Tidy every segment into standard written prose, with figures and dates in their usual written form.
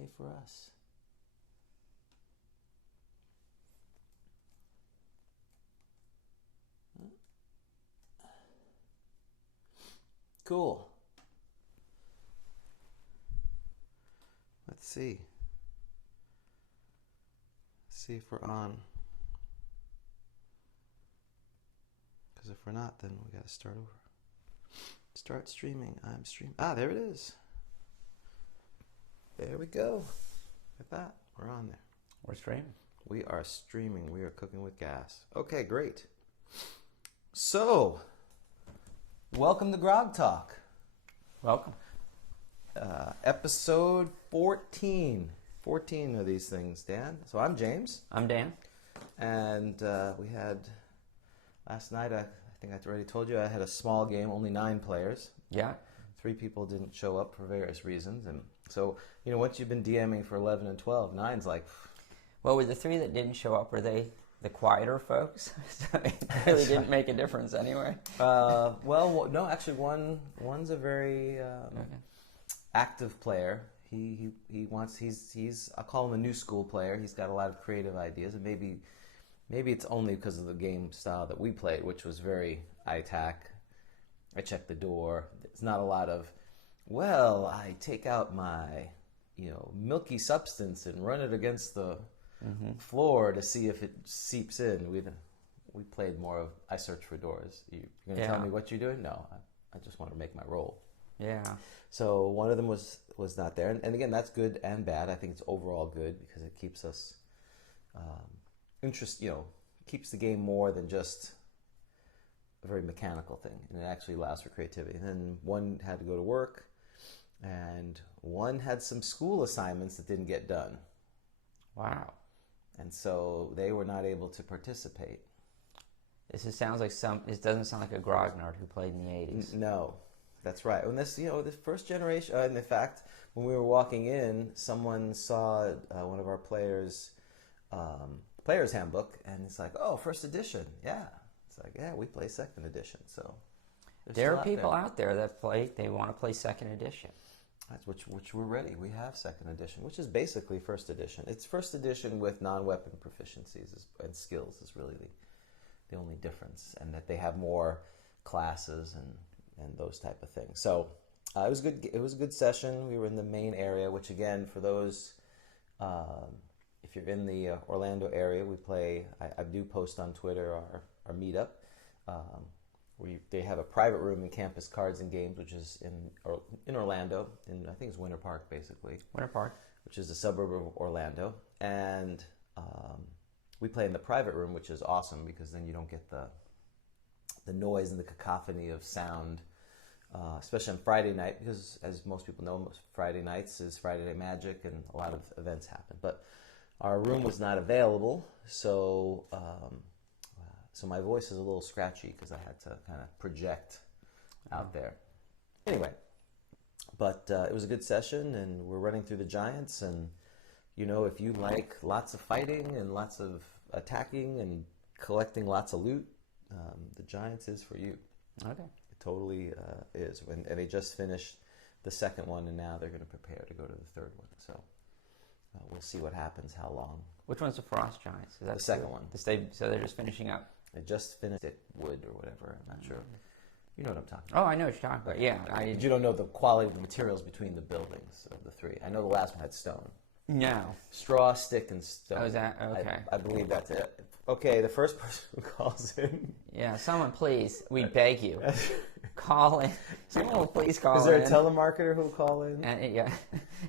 Yay for us. Cool. Let's see. Let's see if we're on. Because if we're not, then we got to start over. Start streaming. I'm streaming. Ah, there it is. There we go. Look at that. We're on there. We're streaming. We are streaming. We are cooking with gas. Okay, great. So, welcome to GROGTALK. Welcome. Episode 14. 14 of these things, Dan. So I'm James. I'm Dan. And we had, last night, I think I already told you, I had a small game, only 9 players. Yeah. 3 people didn't show up for various reasons. And so, you know, once you've been DMing for 11 and 12, 9's like... Well, with the 3 that didn't show up, were they the quieter folks? So it really didn't make a difference anyway. Well, no, actually, one's a very active player. He wants. He's. I call him a new school player. He's got a lot of creative ideas, and maybe it's only because of the game style that we played, which was very I attack. I check the door. It's not a lot of. Well, I take out my, milky substance and run it against the floor to see if it seeps in. We played more of I search for doors. You're going to tell me what you're doing? No, I just want to make my roll. Yeah. So one of them was not there. And again, that's good and bad. I think it's overall good because it keeps us keeps the game more than just a very mechanical thing. And it actually allows for creativity. And then one had to go to work and one had some school assignments that didn't get done. Wow. And so they were not able to participate. This sounds like it doesn't sound like a grognard who played in the 80s. No, that's right. When this first generation, and in fact, when we were walking in, someone saw one of our players' handbook, and it's like, oh, first edition. Yeah. It's like, yeah, we play second edition. So there are people out there that they want to play second edition. That's which we're ready. We have second edition, which is basically first edition. It's first edition with non-weapon proficiencies and skills is really the only difference, and that they have more classes and those type of things. So it was good. It was a good session. We were in the main area, which again, for those, if you're in the Orlando area, we play. I do post on Twitter our meetup. They have a private room in Campus Cards and Games, which is in Orlando, I think it's Winter Park, basically. Winter Park. Which is a suburb of Orlando. And we play in the private room, which is awesome because then you don't get the noise and the cacophony of sound, especially on Friday night, because as most people know, Friday nights is Friday Night Magic and a lot of events happen. But our room was not available, so my voice is a little scratchy because I had to kind of project out there. Anyway, but it was a good session, and we're running through the Giants, and if you like lots of fighting and lots of attacking and collecting lots of loot, the Giants is for you. Okay. It totally is. And they just finished the second one, and now they're going to prepare to go to the third one. So we'll see what happens, how long. Which one's the Frost Giants? Is that the second one? So they're just finishing up? They just finished it, wood or whatever. I'm not sure. You know what I'm talking about. Oh, I know what you're talking about. Yeah. But you don't know the quality of the materials between the buildings of the 3. I know the last one had stone. No. Straw, stick, and stone. Oh, is that? Okay. I believe that's it. Okay, the first person who calls in. Yeah, someone please, we beg you, call in. Someone will please call in. Is there a telemarketer who will call in? Yeah.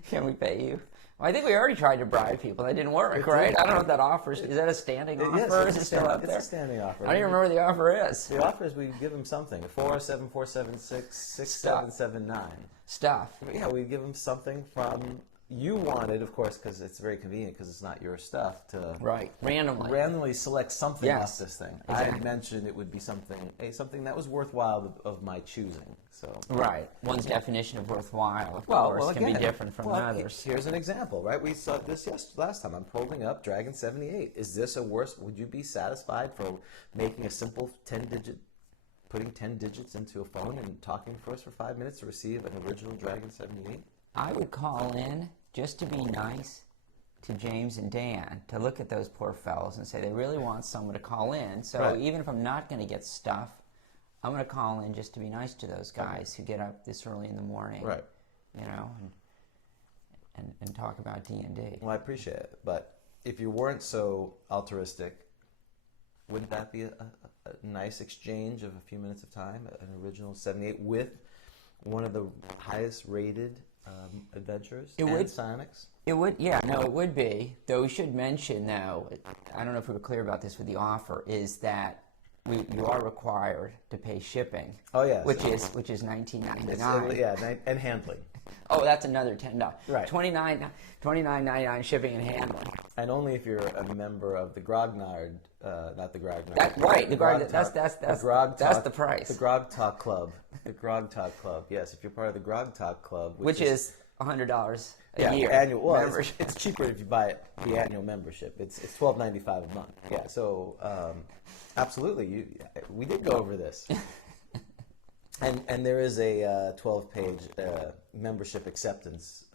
Can we pay you? Well, I think we already tried to bribe people. That didn't work, right? I don't know if that offers. Is that a standing offer? Yes, or is it still out there? It's a standing offer. I don't even remember what the offer is. The offer is we give them something. 407-476-6779. Stuff. Yeah, we give them something from... You wanted, of course, because it's very convenient because it's not your stuff to randomly select something off this thing. Exactly. I mentioned it would be something that was worthworhile of my choosing. So one's definition of worthwhile, of course, can be different from others. Here's an example, right? We saw this last time. I'm holding up Dragon 78. Is this a worse? Would you be satisfied for making a simple 10-digit? Putting 10 digits into a phone and talking for us for 5 minutes to receive an original Dragon 78? I would call in just to be nice to James and Dan, to look at those poor fellows and say they really want someone to call in. So Right. even if I'm not going to get stuff, I'm going to call in just to be nice to those guys who get up this early in the morning, Right. you know, and talk about D&D. Well, I appreciate it, but if you weren't so altruistic, wouldn't that be a nice exchange of a few minutes of time, an original 78 with one of the highest rated adventurers and psionics? It would, yeah, no, it would be. Though we should mention, though, I don't know if we were clear about this with the offer, is that you are required to pay shipping. Oh, yes. Which is $19.99. Yeah, and handling. Oh, that's another $10. Right. $29.99 shipping and handling. And only if you're a member of the Grognard, not the Grognard. That's the price. The GROGTALK Club. The GROGTALK Club. Yes, if you're part of the GROGTALK Club, which is $100 a year. Annual. Well, it's cheaper if you buy the annual membership. It's $12.95 a month. Yeah. So absolutely, we did go over this. And there is a 12-page membership acceptance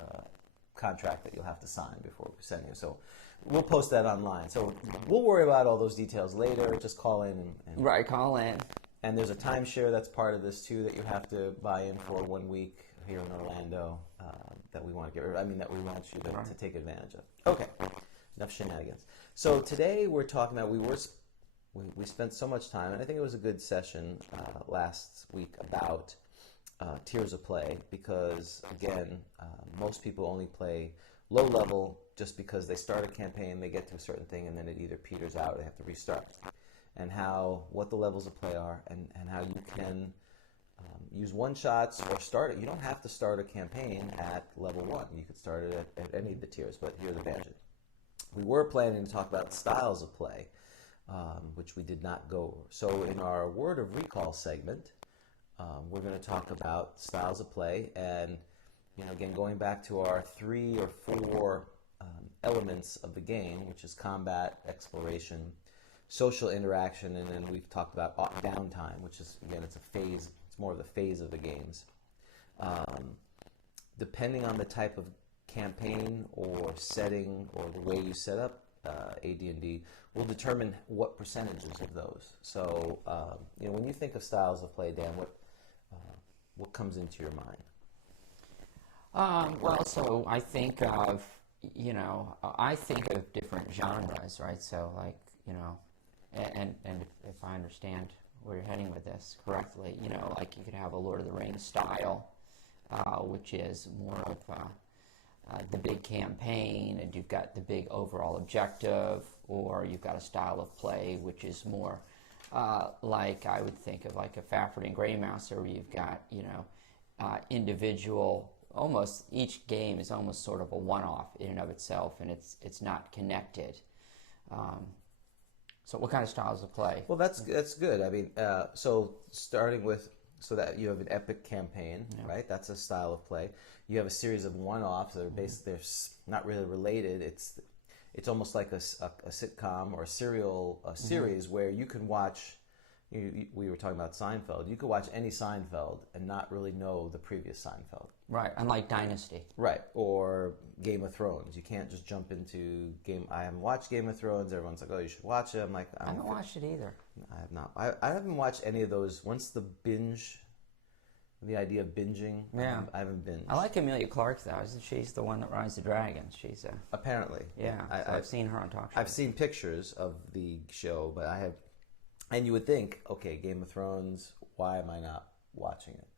contract that you'll have to sign before we send you. So we'll post that online. So we'll worry about all those details later. Just call in. Right, call in. And there's a timeshare that's part of this too that you have to buy in for 1 week here in Orlando that we want to get rid of. I mean, that we want you to take advantage of. Okay, enough shenanigans. So today we're talking about, we spent so much time, and I think it was a good session last week about tiers of play, because again, most people only play low level just because they start a campaign, they get to a certain thing, and then it either peters out or they have to restart. And what the levels of play are, and how you can use one-shots or start it. You don't have to start a campaign at level 1. You could start it at any of the tiers, but here's the advantage. We were planning to talk about styles of play, which we did not go over. So in our Word of Recall segment, we're going to talk about styles of play, and again, going back to our 3 or 4 elements of the game, which is combat, exploration, social interaction, and then we've talked about downtime, which is, again, it's a phase. It's more of the phase of the games. Depending on the type of campaign or setting or the way you set up AD&D, will determine what percentages of those. So, when you think of styles of play, Dan, what comes into your mind? Well, so I think of different genres, right? So, like, and if I understand where you're heading with this correctly, like you could have a Lord of the Rings style, which is more of the big campaign, and you've got the big overall objective, or you've got a style of play which is more like I would think of like a Fafhrd and Greymouser, where you've got individual. Almost each game is almost sort of a one-off in and of itself, and it's not connected. So what kind of styles of play? Well, that's good. I mean, so starting with, so that you have an epic campaign, right? That's a style of play. You have a series of one-offs that are basically, they're not really related. It's almost like a sitcom or a series where you can watch. We were talking about Seinfeld. You could watch any Seinfeld and not really know the previous Seinfeld. Right, unlike Dynasty. Right, or Game of Thrones. You can't just jump into I haven't watched Game of Thrones. Everyone's like, oh, you should watch it. I'm like, I haven't watched it either. I have not. I haven't watched any of those. Once the idea of binging, I haven't binged. I like Emilia Clarke, though. She's the one that rides the dragons. She's apparently. Yeah, I've seen her on talk shows. I've seen pictures of the show, but I have. And you would think, okay, Game of Thrones, why am I not watching it?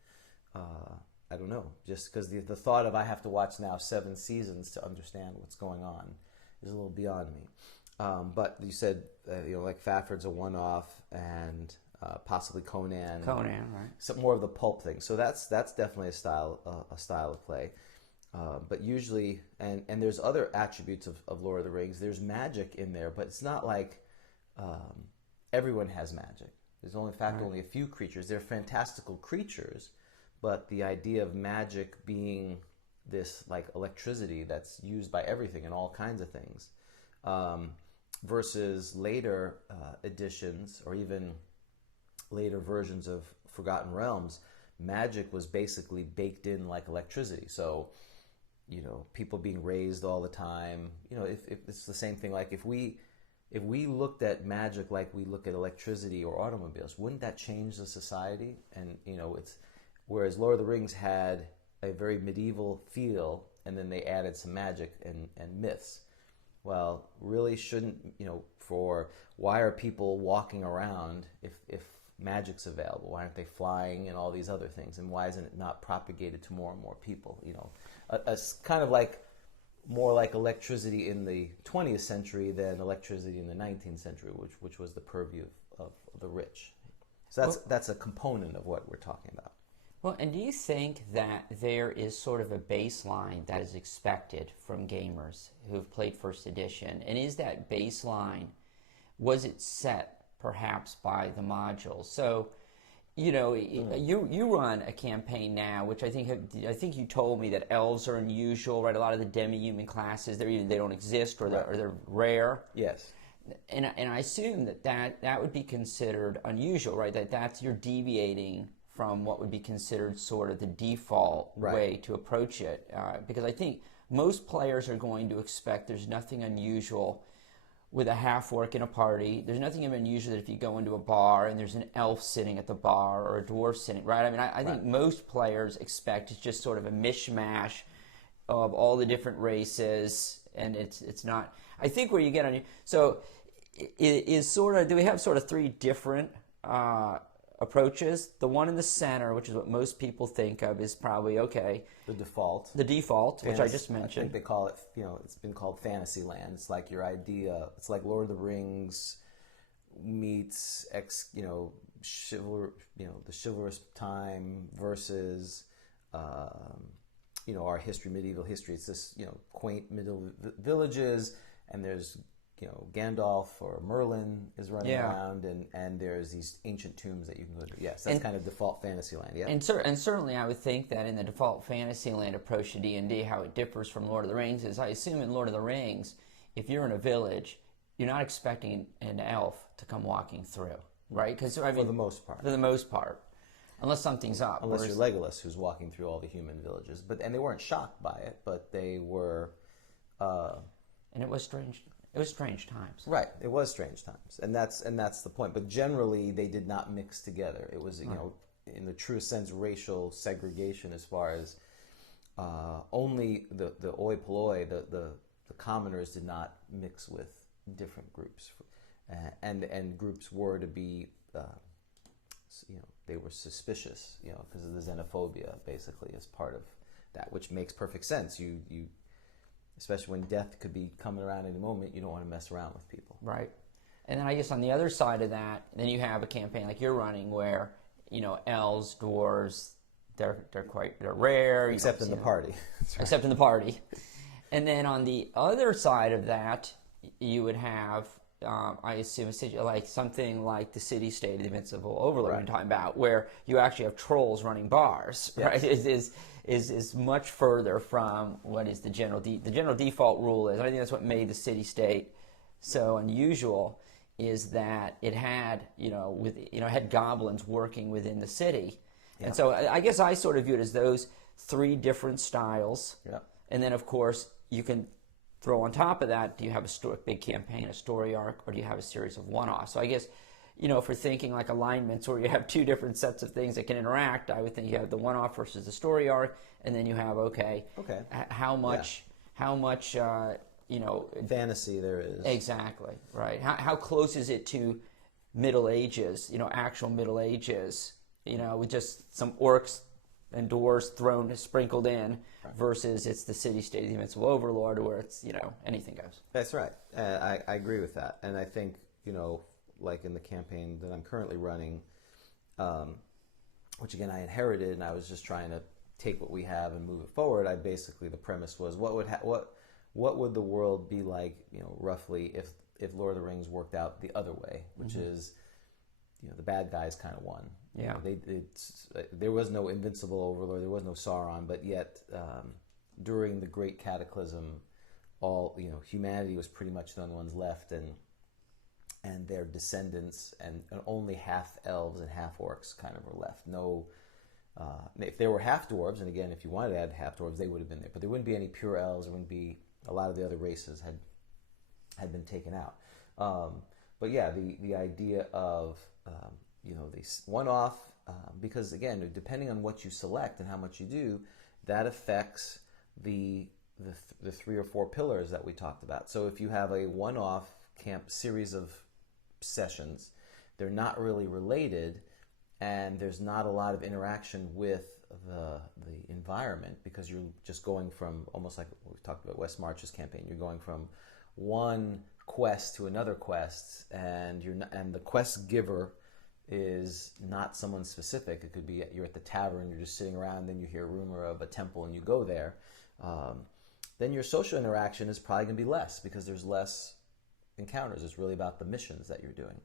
I don't know. Just because the thought of I have to watch now 7 seasons to understand what's going on is a little beyond me. But you said, like Fafhrd's a one-off, and possibly Conan. Conan, right? Some more of the pulp thing. So that's definitely a style of play. But usually, and there's other attributes of Lord of the Rings. There's magic in there, but it's not like everyone has magic. There's only, in fact, only a few creatures. They're fantastical creatures, but the idea of magic being this like electricity that's used by everything and all kinds of things, versus later editions or even later versions of Forgotten Realms, magic was basically baked in like electricity. So people being raised all the time. If it's the same thing, like if we looked at magic like we look at electricity or automobiles, wouldn't that change the society? And whereas Lord of the Rings had a very medieval feel, and then they added some magic and myths. Well, really shouldn't, for why are people walking around if magic's available? Why aren't they flying and all these other things? And why isn't it not propagated to more and more people? Kind of like more like electricity in the 20th century than electricity in the 19th century, which was the purview of the rich. So that's a component of what we're talking about. Well, and do you think that there is sort of a baseline that is expected from gamers who have played First Edition? And is that baseline, was it set perhaps by the modules? So, you run a campaign now, which I think you told me that elves are unusual, right? A lot of the demi-human classes, they don't exist, or they're rare. Yes. And I assume that would be considered unusual, right? That's you're deviating from what would be considered sort of the default way to approach it. Because I think most players are going to expect there's nothing unusual with a half-orc in a party. There's nothing unusual that if you go into a bar and there's an elf sitting at the bar or a dwarf sitting, right? I mean, I think most players expect it's just sort of a mishmash of all the different races, and it's not... I think where you get on... So, do we have sort of three different... approaches? The one in the center, which is what most people think of, is probably the default. Which I just mentioned. I think they call it, it's been called Fantasyland. It's like your idea. It's like Lord of the Rings meets the chivalrous time versus our history, medieval history. It's this quaint middle villages, and there's Gandalf or Merlin is running around, and there's these ancient tombs that you can go to. Yes, that's kind of default Fantasyland. Yeah, and certainly I would think that in the default Fantasyland approach to D&D, how it differs from Lord of the Rings is, I assume in Lord of the Rings, if you're in a village, you're not expecting an elf to come walking through, right? Because for the most part, unless something's up. Unless you're Legolas, who's walking through all the human villages, and they weren't shocked by it, but they were. And it was strange. It was strange times. Right, it was strange times, and that's the point. But generally, they did not mix together. It was, in the truest sense, racial segregation as far as only the oi polloi, the commoners, did not mix with different groups, and groups were to be, they were suspicious, because of the xenophobia, basically, as part of that, which makes perfect sense. You especially when death could be coming around any moment, you don't want to mess around with people. Right. And then I guess on the other side of that, then you have a campaign like you're running where, elves, dwarves, they're rare. Except in the party. Except in the party. And then on the other side of that, you would have, I assume, like something like the city-state of the Invincible Overlord we're talking about, where you actually have trolls running bars, right? Is much further from what is the general default rule is. I think that's what made the city-state so unusual, is that it had had goblins working within the city, and so I guess I sort of view it as those three different styles, and then of course you can throw on top of that, do you have a big campaign, a story arc, or do you have a series of one-offs? So I guess, if we're thinking like alignments where you have two different sets of things that can interact, I would think you have the one-off versus the story arc, and then you have, how much fantasy there is. Exactly, right. How close is it to Middle Ages, actual Middle Ages, with just some orcs and doors sprinkled in, versus it's the city-state of the Invincible Overlord, where it's, anything goes. That's right. I agree with that. And I think, like in the campaign that I'm currently running, which again I inherited, and I was just trying to take what we have and move it forward. The premise was, what would the world be like, roughly, if Lord of the Rings worked out the other way, which is, the bad guys kind of won. Yeah. There was no Invincible Overlord, there was no Sauron, but yet during the Great Cataclysm, humanity was pretty much the only ones left, and their descendants, and only half elves and half orcs kind of were left. No If there were half dwarves, and again, if you wanted to add half dwarves, they would have been there, but there wouldn't be any pure elves. There wouldn't be a lot of the other races had been taken out. But yeah, the idea of the one-off, because again, depending on what you select and how much you do, that affects the 3 or 4 pillars that we talked about. So if you have a one-off camp series of sessions, they're not really related, and there's not a lot of interaction with the environment, because you're just going from, almost like we talked about West March's campaign, you're going from one quest to another quest, and the quest giver is not someone specific. It could be you're at the tavern, you're just sitting around, then you hear a rumor of a temple and you go there. Then your social interaction is probably going to be less, because there's less encounters. It's really about the missions that you're doing.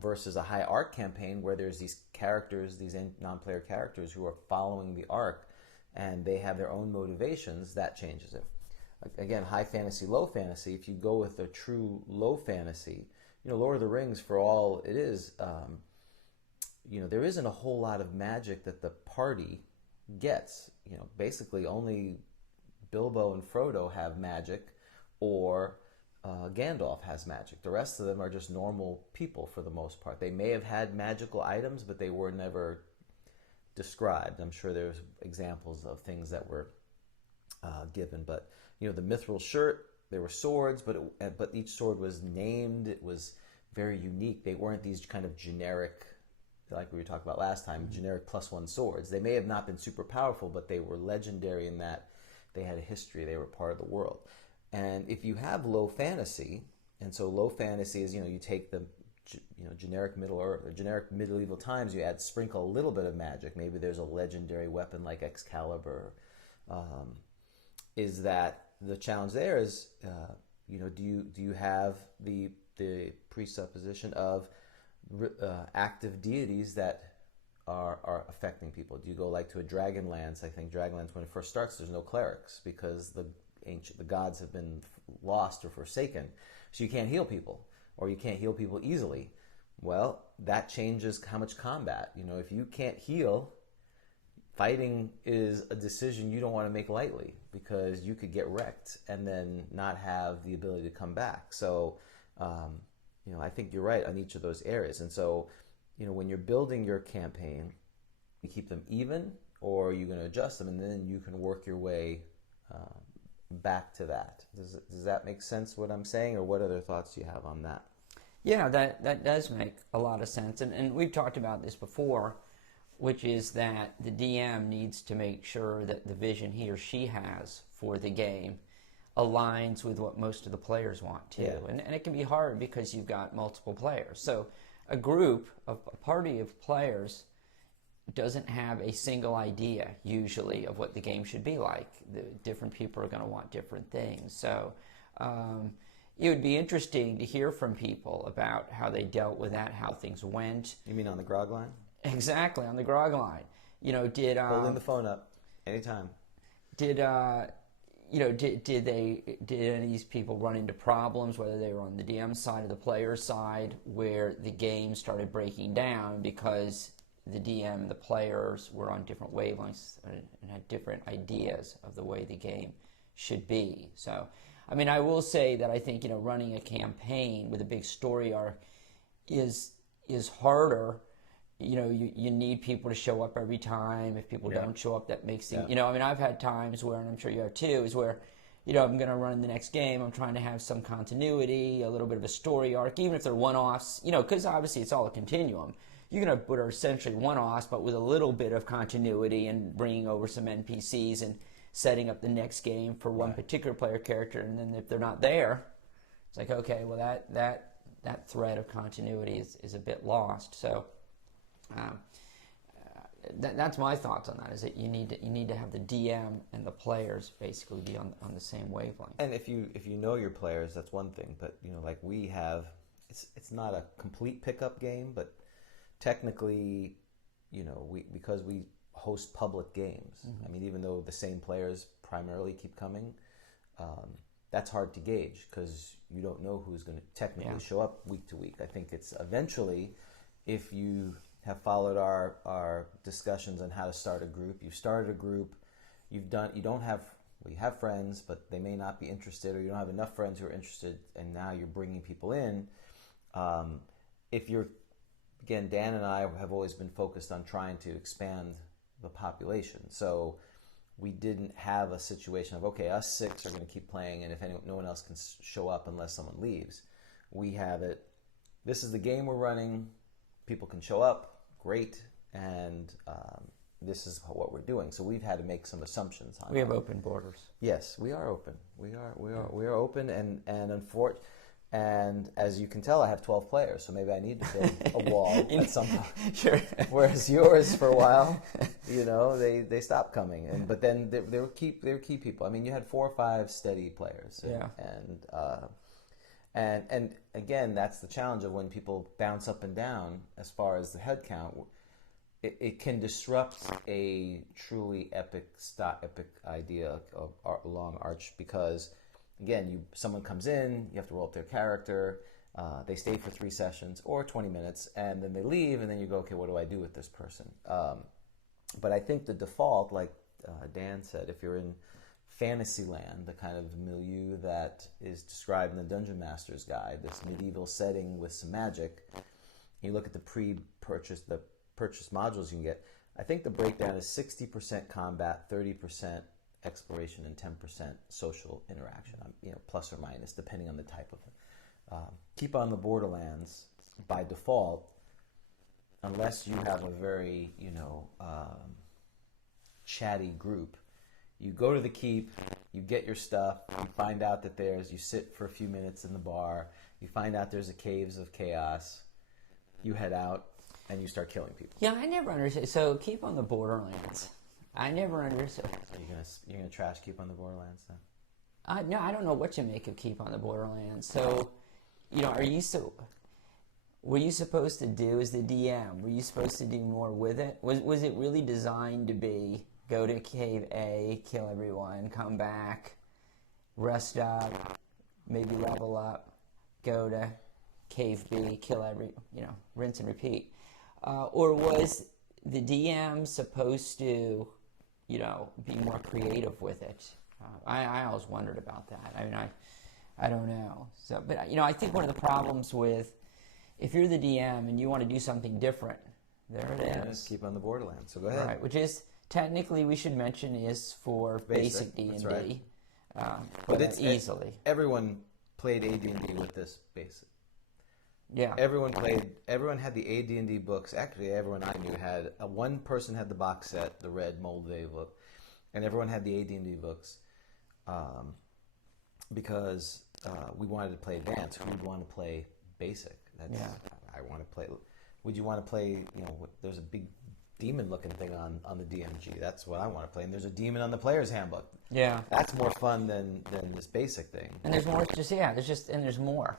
Versus a high arc campaign where there's these characters, these non-player characters who are following the arc, and they have their own motivations. That changes it. Again, high fantasy, low fantasy. If you go with a true low fantasy, Lord of the Rings, for all it is, there isn't a whole lot of magic that the party gets. Basically only Bilbo and Frodo have magic, or Gandalf has magic. The rest of them are just normal people for the most part. They may have had magical items, but they were never described. I'm sure there's examples of things that were given, but the mithril shirt, there were swords, but each sword was named. It was very unique. They weren't these kind of generic, like we were talking about last time, generic +1 swords. They may have not been super powerful, but they were legendary in that they had a history. They were part of the world. And if you have low fantasy, and so low fantasy is, you take the generic Middle Earth or generic medieval times, you sprinkle a little bit of magic. Maybe there's a legendary weapon like Excalibur. Is that the challenge there is, do you have the presupposition of active deities that are affecting people? Do you go like to a Dragonlance? I think Dragonlance, when it first starts, there's no clerics because the gods have been lost or forsaken, so you can't heal people, or you can't heal people easily. Well, that changes how much combat. If you can't heal, fighting is a decision you don't want to make lightly, because you could get wrecked and then not have the ability to come back. So, I think you're right on each of those areas. And so, when you're building your campaign, you keep them even, or you're going to adjust them, and then you can work your way back to that. Does that make sense, what I'm saying, or what other thoughts do you have on that? Yeah, that does make a lot of sense. And we've talked about this before, which is that the DM needs to make sure that the vision he or she has for the game aligns with what most of the players want too. Yeah. And it can be hard because you've got multiple players. So a party of players doesn't have a single idea usually of what the game should be like. The different people are going to want different things. So it would be interesting to hear from people about how they dealt with that, how things went. You mean on the grog line? Exactly, on the grog line. Did holding the phone up anytime. Did any of these people run into problems, whether they were on the DM side or the player side, where the game started breaking down because the DM and the players were on different wavelengths and had different ideas of the way the game should be? So, I will say that I think running a campaign with a big story arc is harder. You need people to show up every time. If people don't show up, that makes things, I've had times where, and I'm sure you have too, is where, I'm going to run the next game. I'm trying to have some continuity, a little bit of a story arc, even if they're one-offs, because obviously it's all a continuum. You're going to put essentially one-offs, but with a little bit of continuity and bringing over some NPCs and setting up the next game for one particular player character. And then if they're not there, it's like, okay, well, that thread of continuity is a bit lost. So, that's my thoughts on that. Is that you need to have the DM and the players basically be on the same wavelength. And if you know your players, that's one thing. But like we have, it's not a complete pickup game, but technically, because we host public games. Mm-hmm. Even though the same players primarily keep coming, that's hard to gauge because you don't know who's going to technically show up week to week. I think it's eventually, if you have followed our discussions on how to start a group, you've started a group, you have friends, but they may not be interested, or you don't have enough friends who are interested, and now you're bringing people in. Again, Dan and I have always been focused on trying to expand the population. So we didn't have a situation of, okay, us 6 are going to keep playing, and if no one else can show up unless someone leaves. We have it, this is the game we're running, people can show up, great, and this is what we're doing. So we've had to make some assumptions on We have open borders. Yes, we are open. We are open, and as you can tell, I have 12 players, so maybe I need to build a wall at some point. Sure. Whereas yours, for a while, they stopped coming, but then they were key people. I mean, you had 4 or 5 steady players, and again, that's the challenge of when people bounce up and down as far as the head count. It can disrupt a truly epic idea of long arch, because again, someone comes in, you have to roll up their character, they stay for 3 sessions or 20 minutes, and then they leave, and then you go, okay, what do I do with this person? But I think the default, like Dan said, if you're in Fantasyland, the kind of milieu that is described in the Dungeon Master's Guide, this medieval setting with some magic, you look at the purchase modules you can get, I think the breakdown is 60% combat, 30% exploration, and 10% social interaction, plus or minus, depending on the type of it. Keep on the Borderlands, by default, unless you have a very, chatty group, you go to the keep, you get your stuff, you find out that you sit for a few minutes in the bar, you find out there's a Caves of Chaos, you head out, and you start killing people. Yeah, I never understood. So keep on the Borderlands. I never understood. You're gonna trash Keep on the Borderlands then? No, I don't know what to make of Keep on the Borderlands. So, were you supposed to do, as the DM, were you supposed to do more with it? Was it really designed to be, go to Cave A, kill everyone, come back, rest up, maybe level up, go to Cave B, kill rinse and repeat? Or was the DM supposed to, be more creative with it? I always wondered about that. I mean, I don't know. So, but I think one of the problems with, if you're the DM and you want to do something different, there it is. Keep on the Borderlands. So go ahead. Right, which is technically, we should mention, is for basic D&D. That's right. But it's easily. Everyone played AD&D with this basic. Yeah. Everyone had the AD&D books. Actually, everyone I knew had, one person had the box set, the red Moldave book, and everyone had the AD&D books, because we wanted to play advanced. Who would want to play basic? I want to play. Would you want to play, there's a big demon-looking thing on the DMG. That's what I want to play. And there's a demon on the player's handbook. Yeah. That's more fun than this basic thing. And there's more, there's more.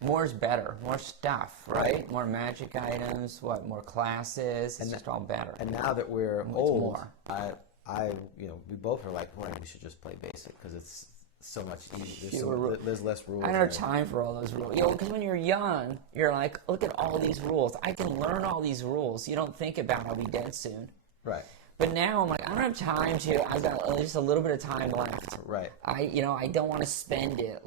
More is better. More stuff, right? More magic items, more classes. It's just all better. And now that we're old, we both are like, boy, we should just play basic because it's so much easier. There's less rules. I don't have time for all those rules. Because when you're young, you're like, look at all these rules. I can learn all these rules. You don't think about I'll be dead soon. Right. But now I'm like, I don't have time to. I've got just a little bit of time left. Right. I don't want to spend it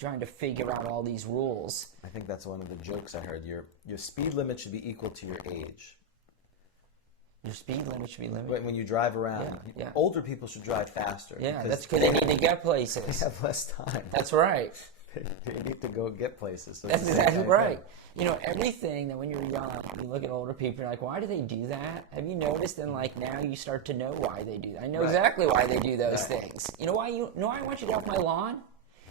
trying to figure out all these rules. I think that's one of the jokes I heard. Your speed limit should be equal to your age. Your speed limit should be limited. When you drive around, older people should drive faster. Yeah, that's because they need to get places. They have less time. That's right. They need to go get places. So that's exactly right. Everything that when you're young, you look at older people, you're like, why do they do that? Have you noticed? And now you start to know why they do that. I know exactly why they do those things. You know why I want you to get off my lawn?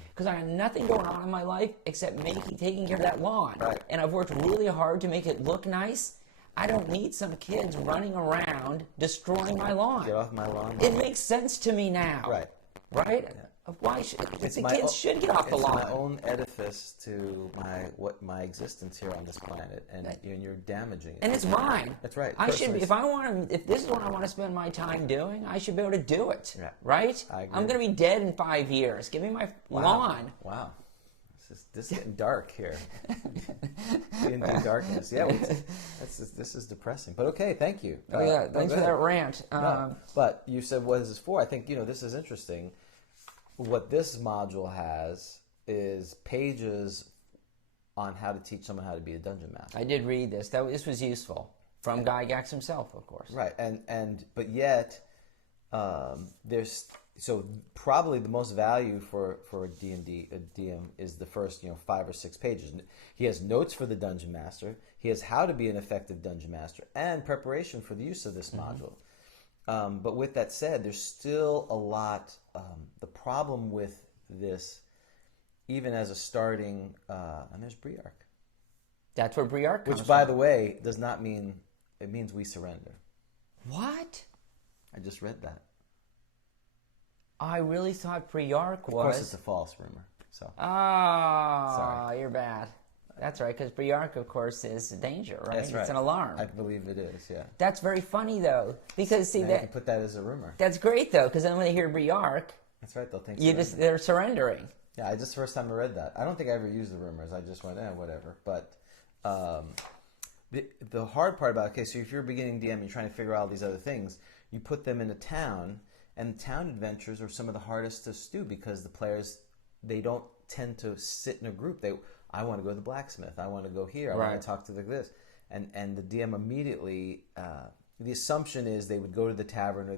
Because I have nothing going on in my life except taking care of that lawn. Right. And I've worked really hard to make it look nice. I don't need some kids running around destroying my lawn. Get off my lawn. It makes sense to me now. Right. Right? Yeah. Why should the kids should get off the lawn? It's my own edifice to my existence here on this planet, and you're damaging it. And it's mine. That's right. I should be, if this is what I want to spend my time doing, I should be able to do it. Yeah. Right? I agree. I'm going to be dead in 5 years. Give me my lawn. Wow. This is getting dark here. Into darkness. Yeah, this is depressing. But okay, thank you. Oh yeah, thanks for that rant. No, but you said, what is this for? I think, this is interesting. What this module has is pages on how to teach someone how to be a dungeon master. I did read this. This was useful from Guy Gax himself, of course. Right, but yet there's probably the most value for a DM is the first 5 or 6 pages. He has notes for the dungeon master. He has how to be an effective dungeon master and preparation for the use of this module. But with that said, there's still a lot. The problem with this, even as a starting, and there's Briark. That's where Briark comes Which, by the way, does not mean, it means we surrender. What? I just read that. I really thought Briark was... Of course, it's a false rumor. So. Sorry. You're bad. That's right, because Briark, of course, is danger, right? That's right. It's an alarm. I believe it is, yeah. That's very funny, though, because see now that... you can put that as a rumor. That's great, though, because then when they hear Briark... That's right, they'll think they're surrendering. Yeah, first time I read that. I don't think I ever used the rumors. I just went, whatever. But the hard part about so if you're a beginning DM and you're trying to figure out all these other things, you put them in a town, and town adventures are some of the hardest to do because the players, they don't tend to sit in a group. I want to go to the blacksmith. I want to go here. I want to talk to this. And the DM immediately, the assumption is they would go to the tavern, or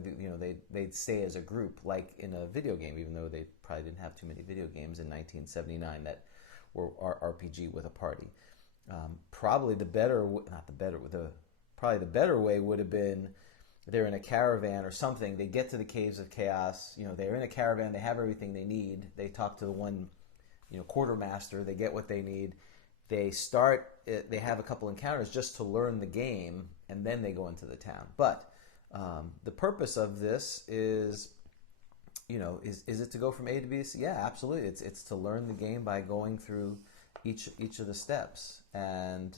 they'd stay as a group, like in a video game, even though they probably didn't have too many video games in 1979 that were RPG with a party. Probably the better way would have been they're in a caravan or something. They get to the Caves of Chaos. They're in a caravan. They have everything they need. They talk to the one, quartermaster. They get what they need. They start. They have a couple encounters just to learn the game, and then they go into the town. But the purpose of this is, is it to go from A to B to C? Yeah, absolutely. It's to learn the game by going through each of the steps, and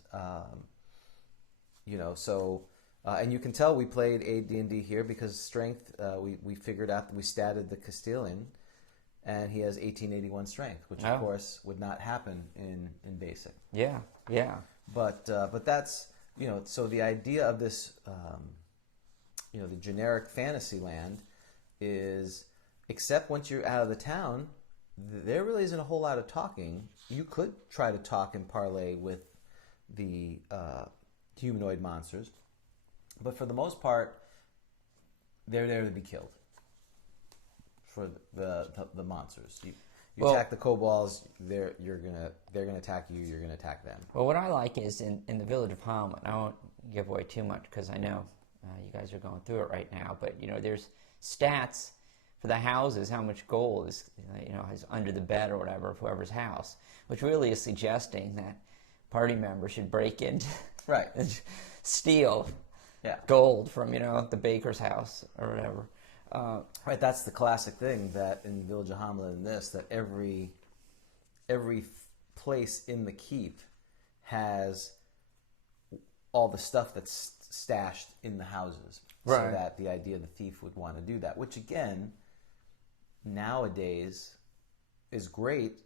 and you can tell we played AD&D here because strength. We figured out that we statted the Castilian, and he has 1881 strength, which of course would not happen in basic. Yeah. But that's so the idea of this the generic fantasy land is, except once you're out of the town, there really isn't a whole lot of talking. You could try to talk and parlay with the humanoid monsters, but for the most part, they're there to be killed. For the monsters, you attack the kobolds. They're gonna attack you. You're gonna attack them. Well, what I like is in the village of Hamlet. I won't give away too much because I know you guys are going through it right now. But there's stats for the houses, how much gold is under the bed or whatever of whoever's house, which really is suggesting that party members should break into and steal gold from the baker's house or whatever. Right, that's the classic thing that in Village of Hamlet and this, that every place in the keep has all the stuff that's stashed in the houses, so that the idea the thief would want to do that, which again nowadays is great,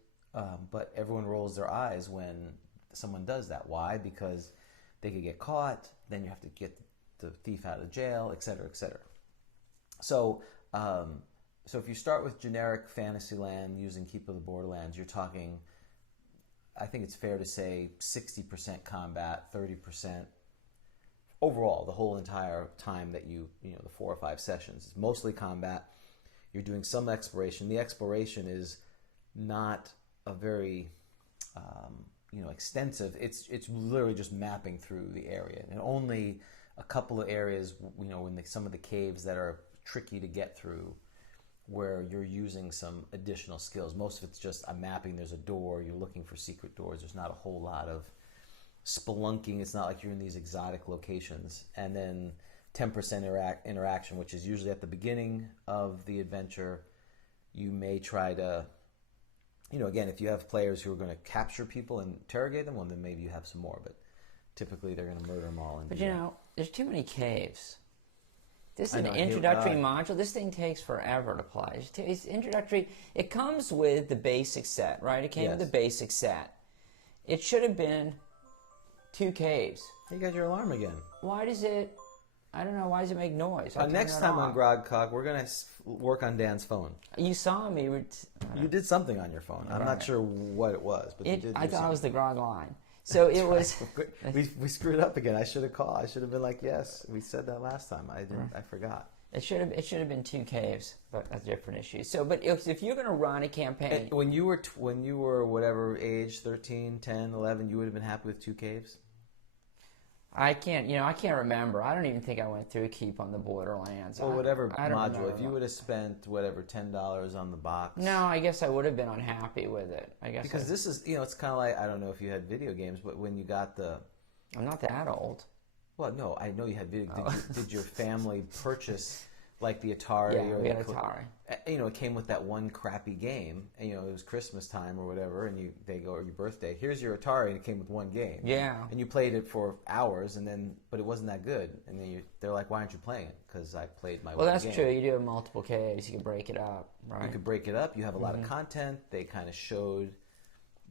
but everyone rolls their eyes when someone does that. Why? Because they could get caught, then you have to get the thief out of jail, etc., etc. So if you start with generic Fantasyland using Keep of the Borderlands, you're talking, I think it's fair to say, 60% combat, 30% overall, the whole entire time that the 4 or 5 sessions. It's mostly combat. You're doing some exploration. The exploration is not a very extensive. It's literally just mapping through the area, and only a couple of areas, in some of the caves that are tricky to get through, where you're using some additional skills. Most of it's just a mapping. There's a door. You're looking for secret doors. There's not a whole lot of spelunking. It's not like you're in these exotic locations. And then 10% interaction, which is usually at the beginning of the adventure. You may try to, again, if you have players who are going to capture people and interrogate them, well, then maybe you have some more. But typically they're going to murder them all. But there's too many caves. This is I an know, introductory module. This thing takes forever to play. It's introductory. It comes with the basic set, right? It came with the basic set. It should have been 2 caves. You got your alarm again. Why does it... I don't know. Why does it make noise? Next time on GROGTALK, we're going to work on Dan's phone. You saw me. You did something on your phone. I'm not sure what it was, but you did. I thought it was the Grog line. So it was. We screwed up again. I should have called. I should have been like, yes, we said that last time. I didn't. I forgot. It should have been 2 caves, but that's a different issue. So, but if you're going to run a campaign, and when you were whatever age, 13, 10, 11, you would have been happy with 2 caves. I can't remember. I don't even think I went through a keep on the Borderlands. Or whatever module. If you would have spent whatever $10 on the box. No, I guess I would have been unhappy with it. I guess because this is it's kind of like, I don't know if you had video games, but when you got the. I'm not that old. Well, no, I know you had video. Did your family purchase like the Atari? Yeah, we had Atari. It came with that one crappy game, and it was Christmas time or whatever, and they go, or your birthday, here's your Atari, and it came with one game. Yeah. And you played it for hours, but it wasn't that good, and then they're like, why aren't you playing it? Because I played my. Well, that's true. You do have multiple caves. You can break it up, right? You could break it up. You have a lot of content. They kind of showed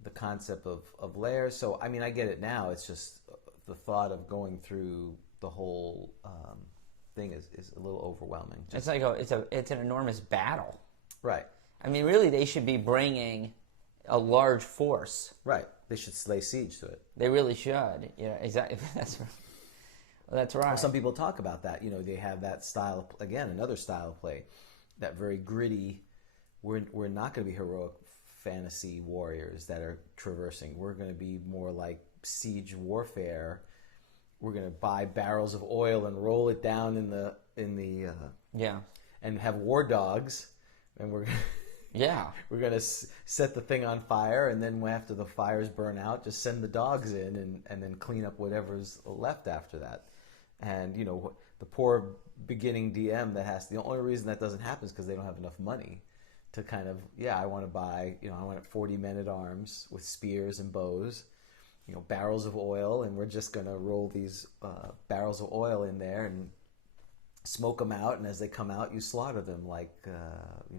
the concept of layers. So I mean, I get it now. It's just the thought of going through the whole thing is a little overwhelming. It's like it's an enormous battle. Right. I mean, really, they should be bringing a large force. Right. They should lay siege to it. They really should. Yeah, exactly. That's right. Well, some people talk about that. They have that style. Again, another style of play, that very gritty. We're not going to be heroic fantasy warriors that are traversing. We're going to be more like siege warfare. We're going to buy barrels of oil and roll it down in the and have war dogs, and we're going to set the thing on fire, and then after the fires burn out, just send the dogs in and then clean up whatever's left after that. And the poor beginning DM the only reason that doesn't happen is because they don't have enough money to kind of I want to buy I want 40 men at arms with spears and bows. Barrels of oil, and we're just going to roll these barrels of oil in there and smoke them out, and as they come out, you slaughter them like,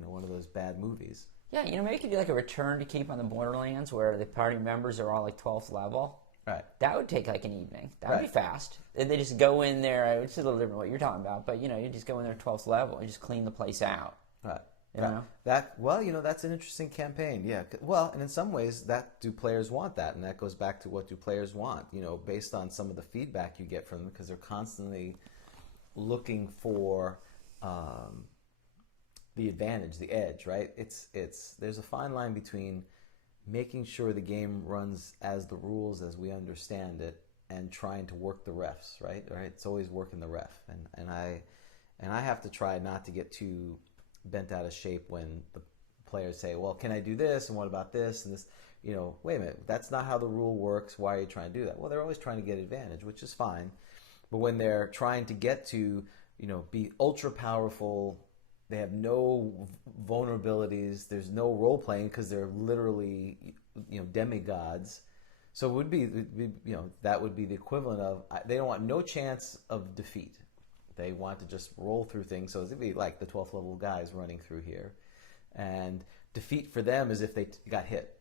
one of those bad movies. Yeah, maybe you could do like a return to keep on the Borderlands where the party members are all like 12th level. Right. That would take like an evening. That would be fast. And they just go in there, which is a little different what you're talking about, but you just go in there 12th level and just clean the place out. Right. That's an interesting campaign. Yeah. Well, and in some ways, do players want that? And that goes back to what do players want? Based on some of the feedback you get from them, because they're constantly looking for the advantage, the edge. Right. There's a fine line between making sure the game runs as the rules as we understand it, and trying to work the refs. Right. It's always working the ref, and I have to try not to get too bent out of shape when the players say, well, can I do this, and what about this and this? Wait a minute, that's not how the rule works. Why are you trying to do that? Well, they're always trying to get advantage, which is fine, but when they're trying to get to be ultra powerful, they have no vulnerabilities, there's no role playing because they're literally demigods. So it would be that would be the equivalent of, they don't want no chance of defeat. They want to just roll through things. So it'd be like the 12th level guys running through here. And defeat for them is if they got hit.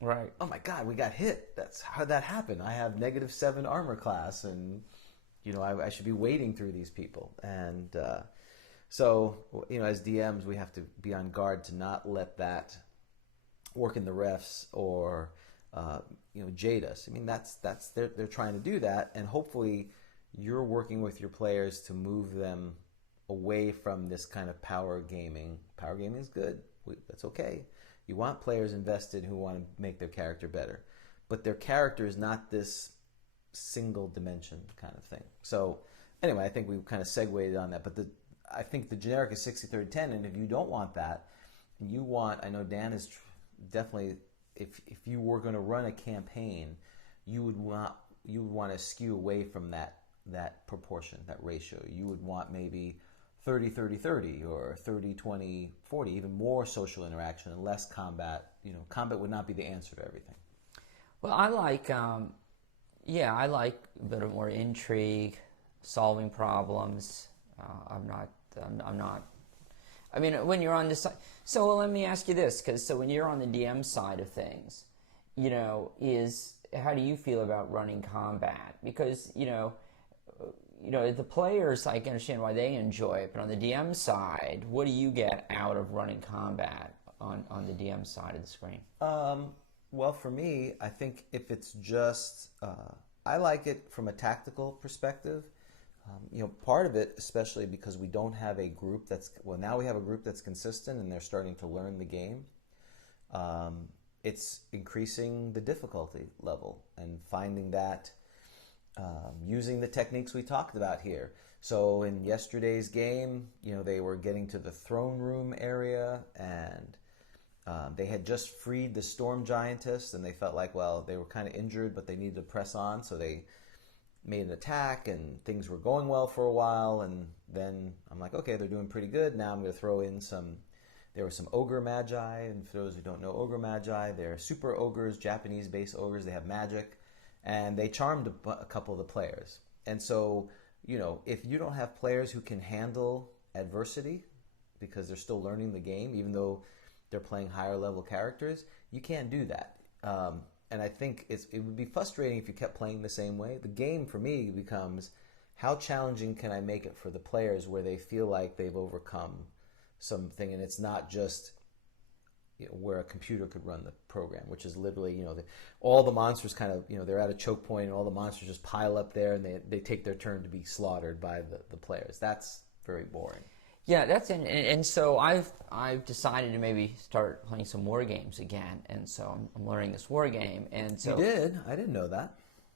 Right. Oh my God, we got hit. That's how that happened. I have -7 armor class, and I should be wading through these people. And so as DMs, we have to be on guard to not let that work in the refs or jade us. I mean, they're trying to do that, and hopefully you're working with your players to move them away from this kind of power gaming. Power gaming is good. That's okay. You want players invested who want to make their character better. But their character is not this single dimension kind of thing. So anyway, I think we've kind of segued on that. But I think the generic is 60-30-10. And if you don't want that, and you want, I know Dan is definitely, if you were going to run a campaign, you would want to skew away from that proportion, that ratio. You would want maybe 30-30-30 or 30-20-40, even more social interaction and less combat. Combat would not be the answer to everything. Well, I like a bit of more intrigue, solving problems, I'm not. I'm not. I mean, when you're on this side. So let me ask you this, because when you're on the DM side of things, how do you feel about running combat? Because the players, I can understand why they enjoy it, but on the DM side, what do you get out of running combat on the DM side of the screen? Well, for me, I think if it's just, I like it from a tactical perspective. Part of it, especially because we don't have a group now we have a group that's consistent and they're starting to learn the game. It's increasing the difficulty level and finding that, using the techniques we talked about here. So in yesterday's game, they were getting to the throne room area and they had just freed the storm giantess and they felt like, well, they were kind of injured, but they needed to press on. So they made an attack and things were going well for a while. And then I'm like, okay, they're doing pretty good. Now I'm going to throw in there were some ogre magi. And for those who don't know ogre magi, they're super ogres, Japanese-based ogres. They have magic. And they charmed a couple of the players. And so, if you don't have players who can handle adversity because they're still learning the game, even though they're playing higher level characters, you can't do that. And I think it would be frustrating if you kept playing the same way. The game for me becomes, how challenging can I make it for the players where they feel like they've overcome something, and it's not just where a computer could run the program, which is literally, all the monsters kind of, they're at a choke point and all the monsters just pile up there and they take their turn to be slaughtered by the players. That's very boring. Yeah, and so I've decided to maybe start playing some war games again, and so I'm learning this war game, and so you did. I didn't know that.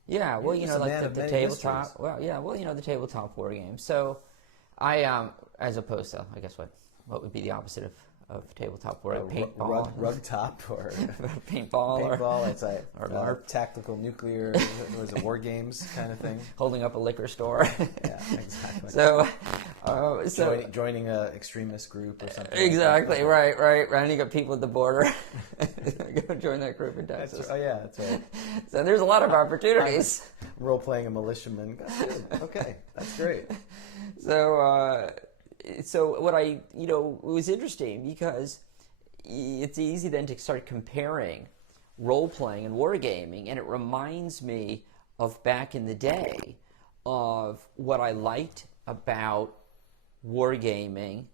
Yeah, well, like the tabletop. Mysteries. Well, yeah, well, the tabletop war game. So I as opposed to, I guess what would be the opposite of tabletop war? Paintball, rug top, or paintball, it's a tactical nuclear. Was it war games kind of thing? Holding up a liquor store. Yeah, exactly. So joining a extremist group or something. Exactly, like right. Rounding up people at the border. Go join that group in Texas. That's right. So there's a lot of opportunities. Role playing a militiaman. That's good. Okay, that's great. So what it was interesting because it's easy then to start comparing role-playing and wargaming, and it reminds me of back in the day of what I liked about wargaming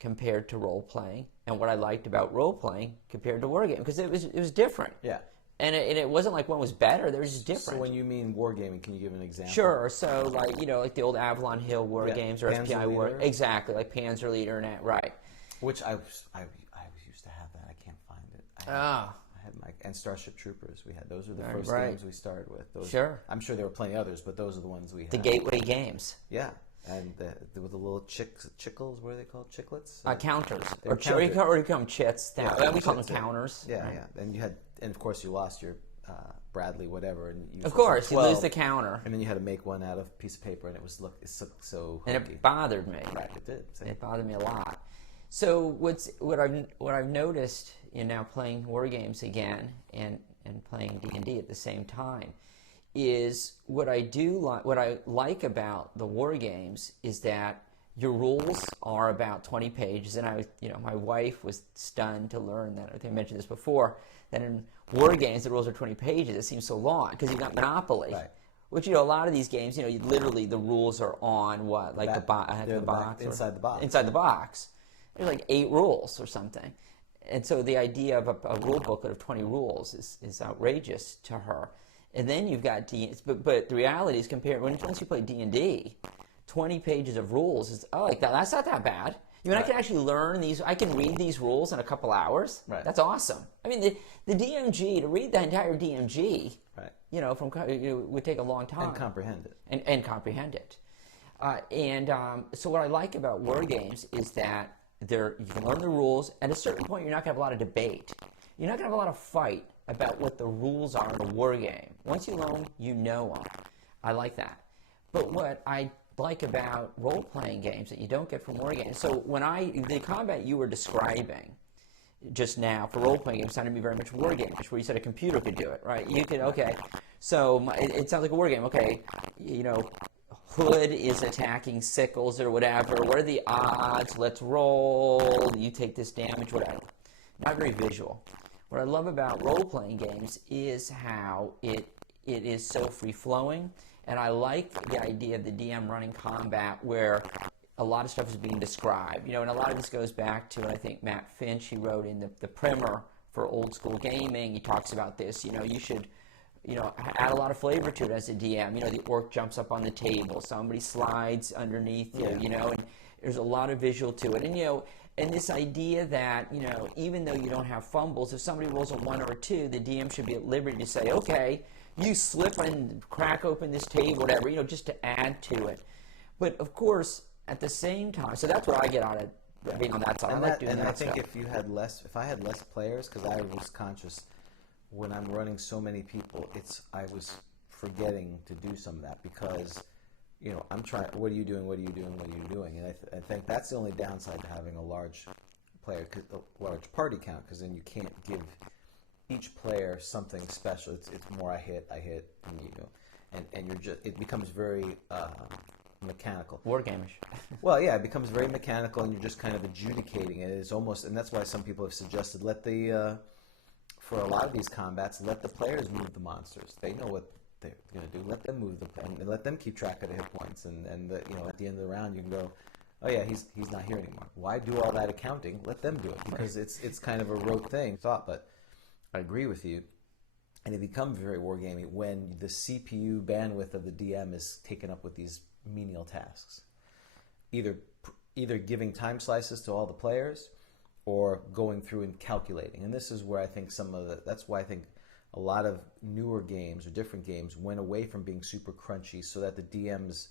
compared to role-playing, and what I liked about role-playing compared to wargaming, because it was different. Yeah. And it wasn't like one was better, they were just different. So when you mean wargaming, can you give an example? Sure. So like the old Avalon Hill war games or SPI war. Exactly, like Panzer Leader and that, right. Which I used to have that. I can't find it. I had and Starship Troopers. We had those were the first games we started with. Sure. I'm sure there were plenty others, but those are the ones we had. The gateway games. Yeah. And with the little chickles, what are they called? Chiclets? Counters. Or you call them chits. Yeah, we call them counters. Yeah, right? Yeah. And of course you lost your Bradley whatever. And of course, you lose the counter. And then you had to make one out of a piece of paper, and it looked so hokey. And it bothered me. Right, it did. It bothered me a lot. So what I've noticed in now playing war games again and playing D&D at the same time is what I like about the war games is that your rules are about 20 pages, and my wife was stunned to learn that. I think I mentioned this before, that in war games the rules are 20 pages. It seems so long because you've got Monopoly, right. Which a lot of these games, literally the rules are on what, like the box, inside the box. Inside the box, there's like 8 rules or something, and so the idea of a rule booklet of 20 rules is outrageous to her. And then you've got but the reality is once you play D&D, 20 pages of rules is that's not that bad. I can actually learn these. I can read these rules in a couple hours. Right. That's awesome. I mean, the DMG, to read the entire DMG, right. Would take a long time. And comprehend it. And comprehend it. So what I like about war games is that you can learn the rules. At a certain point, you're not going to have a lot of debate. You're not going to have a lot of fight about what the rules are in a war game. Once you learn them, you know them. I like that. But what I like about role-playing games that you don't get from war games, so the combat you were describing just now for role-playing games sounded to me very much war games, where you said a computer could do it, right? You could, okay, so it sounds like a war game, okay, Hood is attacking Sickles or whatever. What are the odds? Let's roll. You take this damage, whatever. Not very visual. What I love about role-playing games is how it is so free-flowing, and I like the idea of the DM running combat where a lot of stuff is being described. You know, and a lot of this goes back to, I think, Matt Finch, he wrote in the primer for Old School Gaming. He talks about this. You know, you should, you know, add a lot of flavor to it as a DM. You know, the orc jumps up on the table, somebody slides underneath you, you know, and there's a lot of visual to it. And, you know, and this idea that, you know, even though you don't have fumbles, if somebody rolls a 1 or a 2, the DM should be at liberty to say, okay, you slip and crack open this table, whatever, you know, just to add to it. But, of course, at the same time, so that's what I get out of being on that side. And I like doing that I think stuff. if I had less players, because I was conscious when I'm running so many people, I was forgetting to do some of that because, you know, I'm trying. What are you doing? What are you doing? What are you doing? And I think that's the only downside to having a large large party count, because then you can't give each player something special. It's more I hit, and you know, and you're just it becomes very mechanical. War game-ish. Well, yeah, it becomes very mechanical, and you're just kind of adjudicating it. It's almost, and that's why some people have suggested for a lot of these combats, let the players move the monsters. They know what they're going to do. Let them move and let them keep track of the hit points, and you know, at the end of the round, you can go, oh yeah, he's not here anymore. Why do all that accounting? Let them do it, because it's kind of a rote thing. But I agree with you. And it becomes very wargaming when the CPU bandwidth of the DM is taken up with these menial tasks, either giving time slices to all the players or going through and calculating. And this is where I think that's why I think a lot of newer games or different games went away from being super crunchy, so that the DM's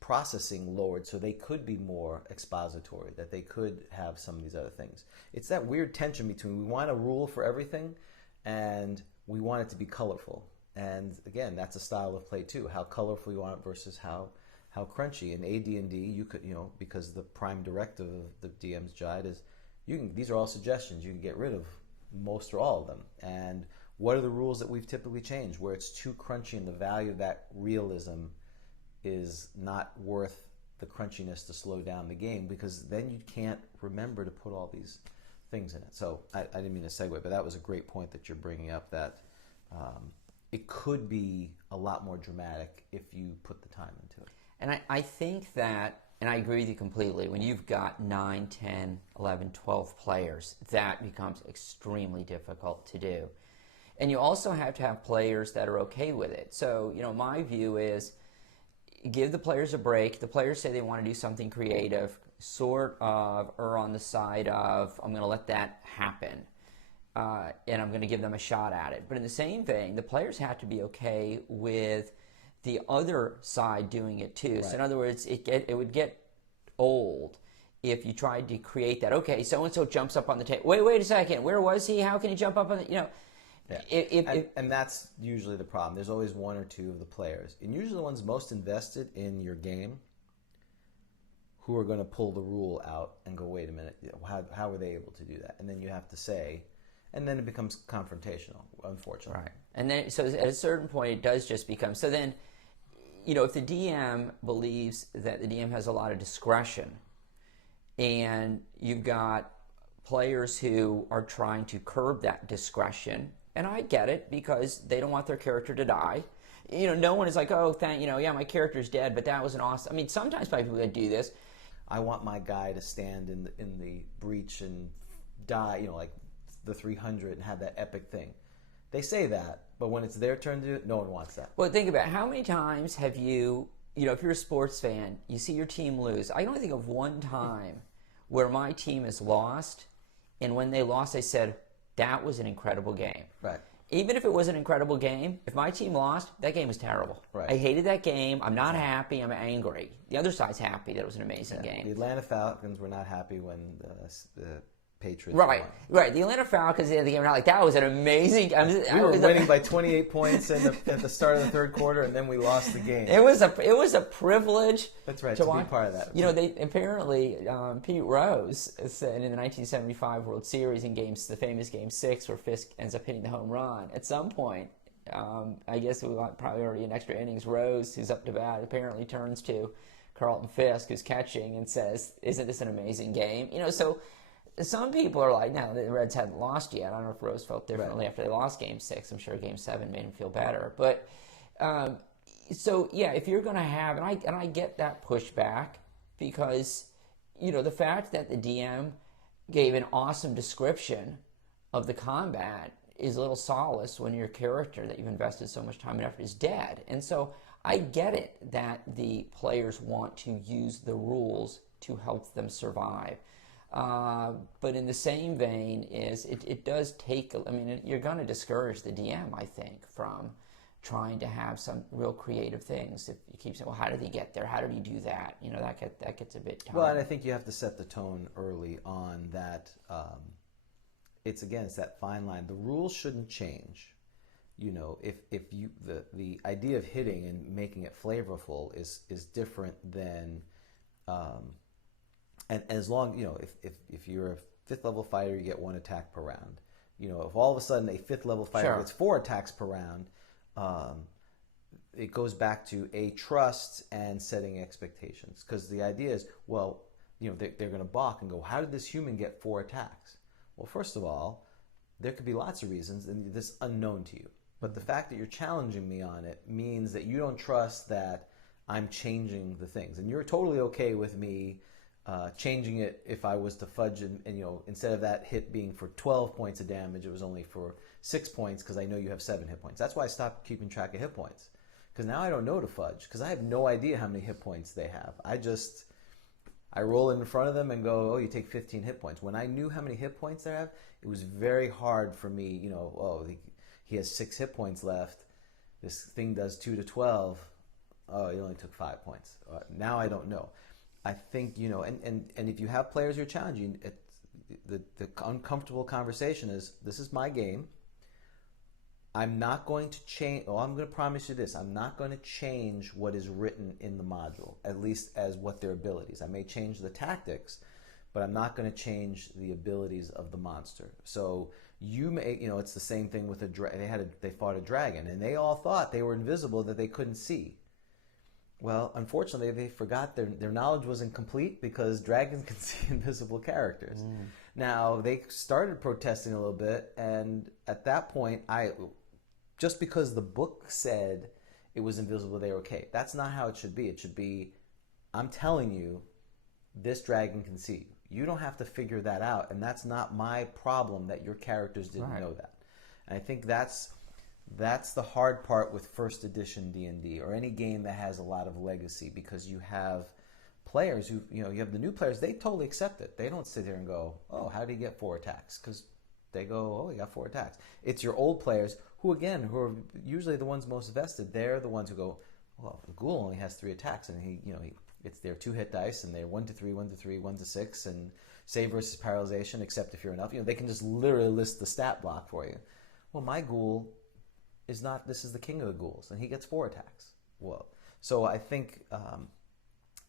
processing lowered, so they could be more expository, that they could have some of these other things. It's that weird tension between we want a rule for everything and we want it to be colorful. And again, that's a style of play too. How colorful you want it versus how crunchy. In AD&D, you could, you know, because the prime directive of the DM's guide is, these are all suggestions. You can get rid of most or all of them. And what are the rules that we've typically changed where it's too crunchy and the value of that realism is not worth the crunchiness to slow down the game, because then you can't remember to put all these things in it. So I didn't mean to segue, but that was a great point that you're bringing up, that it could be a lot more dramatic if you put the time into it. And I think that, and I agree with you completely, when you've got 9, 10, 11, 12 players, that becomes extremely difficult to do. And you also have to have players that are okay with it. So, you know, my view is give the players a break. The players say they want to do something creative, sort of, or on the side of, I'm going to let that happen. And I'm going to give them a shot at it. But in the same vein, the players have to be okay with the other side doing it too. Right. So in other words, it would get old if you tried to create that. Okay, so-and-so jumps up on the table. Wait a second. Where was he? How can he jump up on the, you know? Yeah. And that's usually the problem. There's always one or two of the players, and usually the ones most invested in your game, who are going to pull the rule out and go, wait a minute, how were they able to do that? And then you have to say, and then it becomes confrontational, unfortunately. Right. And then, so at a certain point, it does just become, so then, you know, if the DM believes that the DM has a lot of discretion, and you've got players who are trying to curb that discretion, and I get it, because they don't want their character to die. You know, no one is like, oh, yeah, my character's dead, but that was an awesome, I mean, sometimes people that do this. I want my guy to stand in the breach and die, you know, like the 300 and have that epic thing. They say that, but when it's their turn to do it, no one wants that. Well, think about it. How many times have you know, if you're a sports fan, you see your team lose. I can only think of one time where my team has lost, and when they lost, they said, that was an incredible game. Right. Even if it was an incredible game, if my team lost, that game was terrible. Right. I hated that game. I'm not happy. I'm angry. The other side's happy that it was an amazing game. The Atlanta Falcons were not happy when the Patriots won. Right. The Atlanta Falcons at the end of the game were not like, that was an amazing game. We were winning by 28 points at the start of the third quarter, and then we lost the game. It was a privilege. That's right, to be part of that. You know, they apparently, Pete Rose said in the 1975 World Series in the famous Game 6 where Fisk ends up hitting the home run, at some point, I guess we want probably already in extra innings. Rose, who's up to bat, apparently turns to Carlton Fisk, who's catching, and says, "Isn't this an amazing game?" So some people are like, "No, the Reds hadn't lost yet." I don't know if Rose felt differently after they lost Game 6. I'm sure Game 7 made him feel better. But so yeah, if you're going to have, and I get that pushback because the fact that the DM gave an awesome description of the combat is a little solace when your character that you've invested so much time and effort is dead. And so I get it that the players want to use the rules to help them survive. But in the same vein it does take, you're going to discourage the DM, I think, from trying to have some real creative things. If you keep saying, well, how did he get there? How did he do that? That gets a bit tiring. Well, and I think you have to set the tone early on that it's that fine line. The rules shouldn't change. If you the idea of hitting and making it flavorful is different than and as long if you're a 5th level fighter, you get 1 attack per round. If all of a sudden a 5th level fighter gets 4 attacks per round, it goes back to trust and setting expectations, because the idea is, well, they're going to balk and go, how did this human get 4 attacks? Well, first of all, there could be lots of reasons, and this is unknown to you. But the fact that you're challenging me on it means that you don't trust that I'm changing the things. And you're totally okay with me changing it if I was to fudge and instead of that hit being for 12 points of damage, it was only for 6 points because I know you have 7 hit points. That's why I stopped keeping track of hit points. Because now I don't know to fudge, because I have no idea how many hit points they have. I roll it in front of them and go, oh, you take 15 hit points. When I knew how many hit points they have, it was very hard for me, he has 6 hit points left. This thing does 2 to 12. Oh, he only took 5 points. Now I don't know. I think, and if you have players who are challenging, the uncomfortable conversation is, this is my game. I'm not going to change. Oh, I'm going to promise you this. I'm not going to change what is written in the module, at least as what their abilities. I may change the tactics, but I'm not going to change the abilities of the monster. So you may, it's the same thing with they fought a dragon, and they all thought they were invisible, that they couldn't see. Well, unfortunately, they forgot their knowledge wasn't complete, because dragons can see invisible characters. Now, they started protesting a little bit, and at that point, just because the book said it was invisible, they were okay. That's not how it should be. It should be, I'm telling you, this dragon can see you. You don't have to figure that out, and that's not my problem that your characters didn't know that. And I think that's the hard part with first edition D&D, or any game that has a lot of legacy, because you have players who, you have the new players, they totally accept it. They don't sit there and go, oh, how did he get 4 attacks? Because they go, oh, he got 4 attacks. It's your old players who are usually the ones most vested. They're the ones who go, well, the ghoul only has 3 attacks, and it's their 2 hit dice, and they're 1 to 3, 1 to 3, 1 to 6, and save versus paralyzation, except if you're enough. They can just literally list the stat block for you. Well, my ghoul is not. This is the king of the ghouls, and he gets 4 attacks. Well, so I think,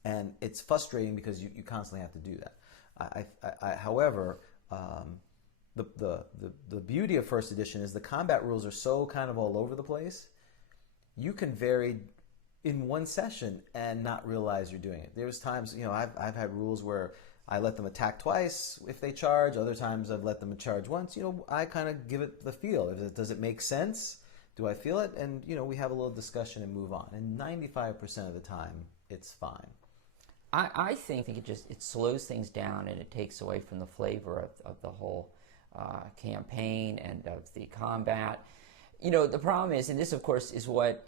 and it's frustrating because you constantly have to do that. However, the beauty of first edition is the combat rules are so kind of all over the place. You can vary in one session and not realize you're doing it. There's times, I've had rules where I let them attack twice if they charge. Other times I've let them charge once. I kind of give it the feel. Does it make sense? Do I feel it? And, we have a little discussion and move on. And 95% of the time, it's fine. I think it slows things down, and it takes away from the flavor of the whole campaign and of the combat. The problem is, and this, of course, is what,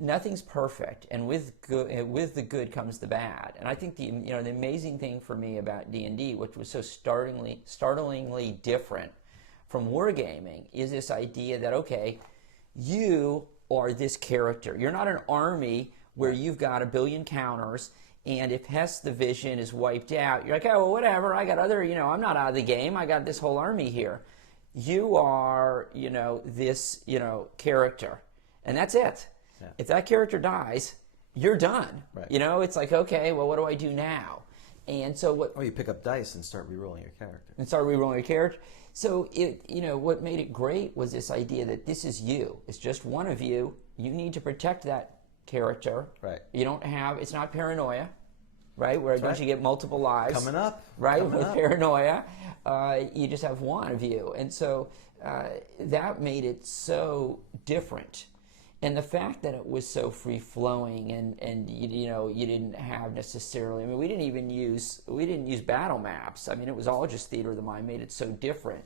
nothing's perfect, and with the good comes the bad. And I think the amazing thing for me about D&D, which was so startlingly different from wargaming, is this idea that, okay, you are this character. You're not an army where you've got a billion counters, and if Hess the Vision is wiped out, you're like, oh, well, whatever, I got other, I'm not out of the game, I got this whole army here. You are, this, character, and that's it. Yeah. If that character dies, you're done. Right. It's like, okay, well, what do I do now? And so what? Or you pick up dice and start re-rolling your character. And start re-rolling your character. So what made it great was this idea that this is you. It's just one of you. You need to protect that character. Right. You don't have. It's not paranoia, right? Where don't you get multiple lives? Coming up. Right. Coming With up. paranoia, you just have one of you, and so that made it so different. And the fact that it was so free flowing, and you didn't have necessarily. I mean, we didn't use battle maps. I mean, it was all just theater of the mind. Made it so different.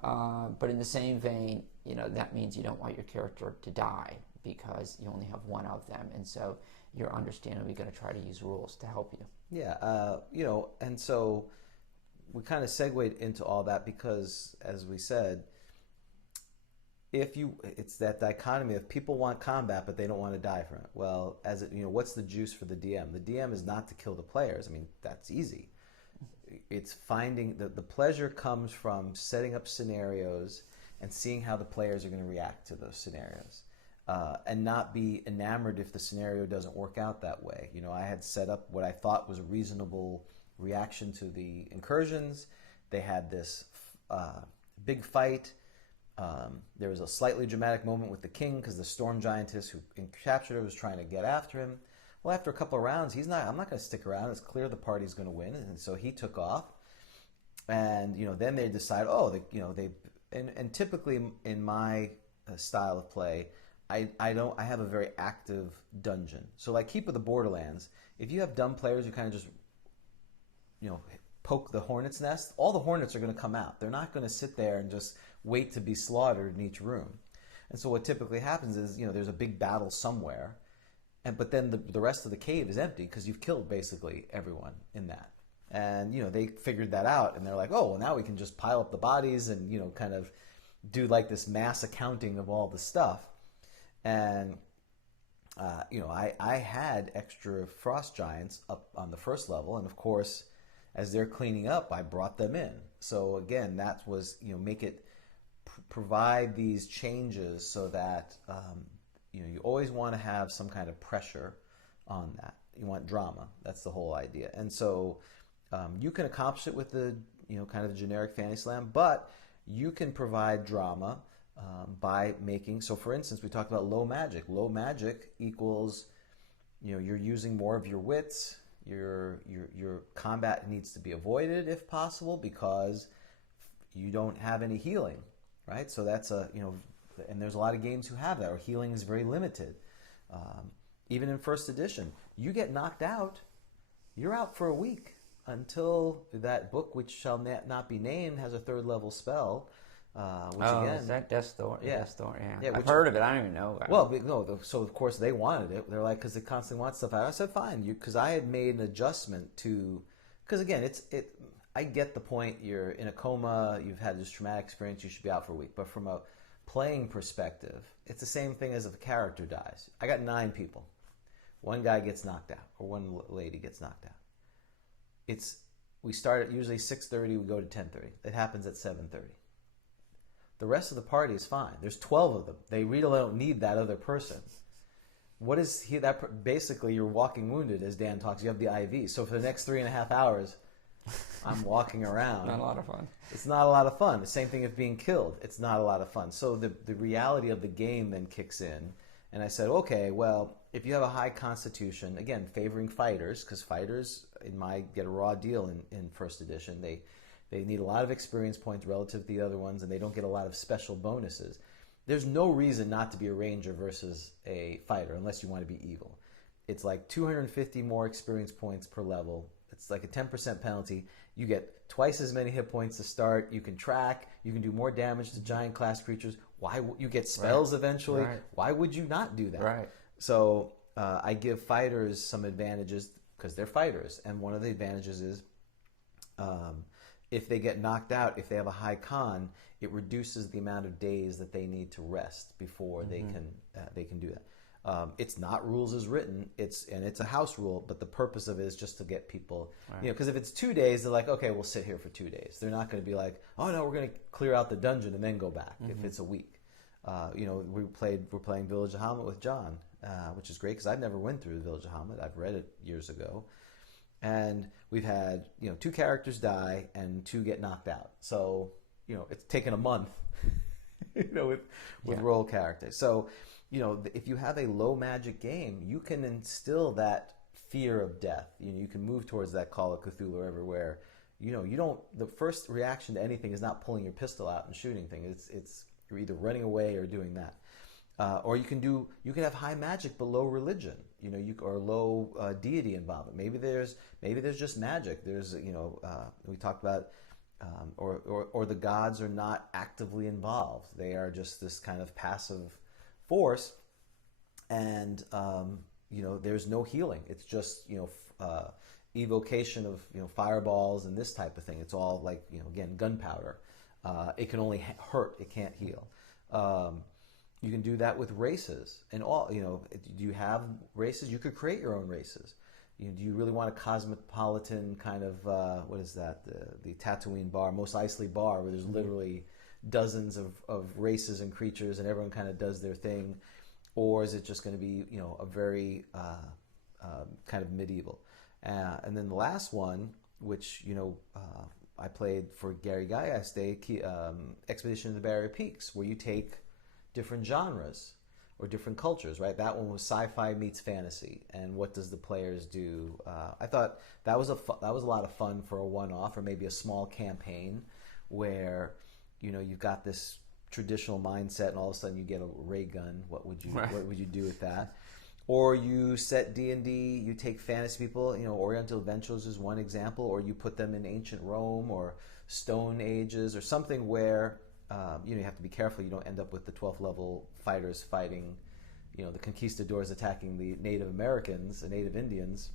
But in the same vein, that means you don't want your character to die because you only have one of them, and so you're understandably going to try to use rules to help you. Yeah, and so we kind of segued into all that because, as we said, it's that dichotomy of people want combat but they don't want to die from it. Well, what's the juice for the DM? The DM is not to kill the players. I mean, that's easy. It's finding the pleasure comes from setting up scenarios and seeing how the players are going to react to those scenarios, and not be enamored if the scenario doesn't work out that way. I had set up what I thought was a reasonable reaction to the incursions. They had this big fight. There was a slightly dramatic moment with the king because the storm giantess who captured her was trying to get after him. Well, after a couple of rounds, I'm not going to stick around. It's clear the party's going to win, and so he took off. And then they decide, and typically in my style of play, I have a very active dungeon. So like Keep of the Borderlands, if you have dumb players who kind of just poke the hornet's nest, all the hornets are going to come out. They're not going to sit there and just wait to be slaughtered in each room. And so what typically happens is, there's a big battle somewhere, but then the rest of the cave is empty because you've killed basically everyone in that. And, they figured that out, and they're like, oh, well, now we can just pile up the bodies and, kind of do like this mass accounting of all the stuff. And, I had extra frost giants up on the first level, and of course, as they're cleaning up, I brought them in. So again, that was, make it provide these changes so that you always want to have some kind of pressure on that. You want drama. That's the whole idea. And so you can accomplish it with the kind of generic fantasy slam, but you can provide drama by making. So for instance, we talked about low magic. Low magic equals you're using more of your wits. Your combat needs to be avoided if possible because you don't have any healing, right? So that's and there's a lot of games who have that, or healing is very limited. Even in first edition, you get knocked out, you're out for a week until that book, which shall not be named, has a third level spell. Is that Death's Door? Yeah. Death's Door, yeah. Yeah, I've heard of it. I don't even know about it. Well, no. So of course they wanted it. They're like, because they constantly want stuff out. I said, fine, because I had made an adjustment to, because again, I get the point. You're in a coma. You've had this traumatic experience. You should be out for a week. But from a playing perspective, it's the same thing as if a character dies. I got 9 people. One guy gets knocked out, or one lady gets knocked out. We start at usually 6:30. We go to 10:30. It happens at 7:30. The rest of the party is fine. There's 12 of them. They really don't need that other person. What is he? Basically, you're walking wounded, as Dan talks. You have the IV. So for the next 3.5 hours, I'm walking around. Not a lot of fun. It's not a lot of fun. The same thing as being killed. It's not a lot of fun. So the reality of the game then kicks in. And I said, okay, well, if you have a high constitution, again, favoring fighters, because fighters get a raw deal in first edition. They need a lot of experience points relative to the other ones, and they don't get a lot of special bonuses. There's no reason not to be a ranger versus a fighter unless you want to be evil. It's like 250 more experience points per level. It's like a 10% penalty. You get twice as many hit points to start. You can track. You can do more damage to giant class creatures. You get spells eventually. Right. Why would you not do that? Right. So I give fighters some advantages because they're fighters. And one of the advantages is if they get knocked out, if they have a high con, it reduces the amount of days that they need to rest before they can do that. It's not rules as written. It's a house rule, but the purpose of it is just to get people, because if it's 2 days, they're like, okay, we'll sit here for 2 days. They're not going to be like, oh no, we're going to clear out the dungeon and then go back. If it's a week, we're playing Village of Hamlet with John, which is great because I've never went through the Village of Hamlet. I've read it years ago. and we've had 2 characters die and 2 get knocked out. So it's taken a month, with role characters. So if you have a low magic game, you can instill that fear of death. You can move towards that Call of Cthulhu everywhere. You don't. The first reaction to anything is not pulling your pistol out and shooting things. It's you're either running away or doing that. Or you can have high magic but low religion, or low deity involvement. Maybe there's just magic. There's we talked about, or the gods are not actively involved. They are just this kind of passive force, and there's no healing. It's just evocation of fireballs and this type of thing. It's all like again, gunpowder. It can only hurt. It can't heal. You can do that with races and all. Do you have races? You could create your own races. Do you really want a cosmopolitan kind of what is that? The Tatooine bar, Mos Eisley bar, where there's literally dozens of races and creatures, and everyone kind of does their thing, or is it just going to be a very kind of medieval? And then the last one, which I played for Gary Gaius Day, Expedition to the Barrier Peaks, where you take different genres or different cultures, right? That one was sci-fi meets fantasy, and what does the players do? I thought that was a lot of fun for a one-off, or maybe a small campaign where you've got this traditional mindset, and all of a sudden you get a ray gun. What would you do with that? Or you set D&D, you take fantasy people, Oriental Adventures is one example, or you put them in ancient Rome or Stone Ages or something where you have to be careful you don't end up with the 12th level fighters fighting, the conquistadors attacking the Native Americans, the Native Indians,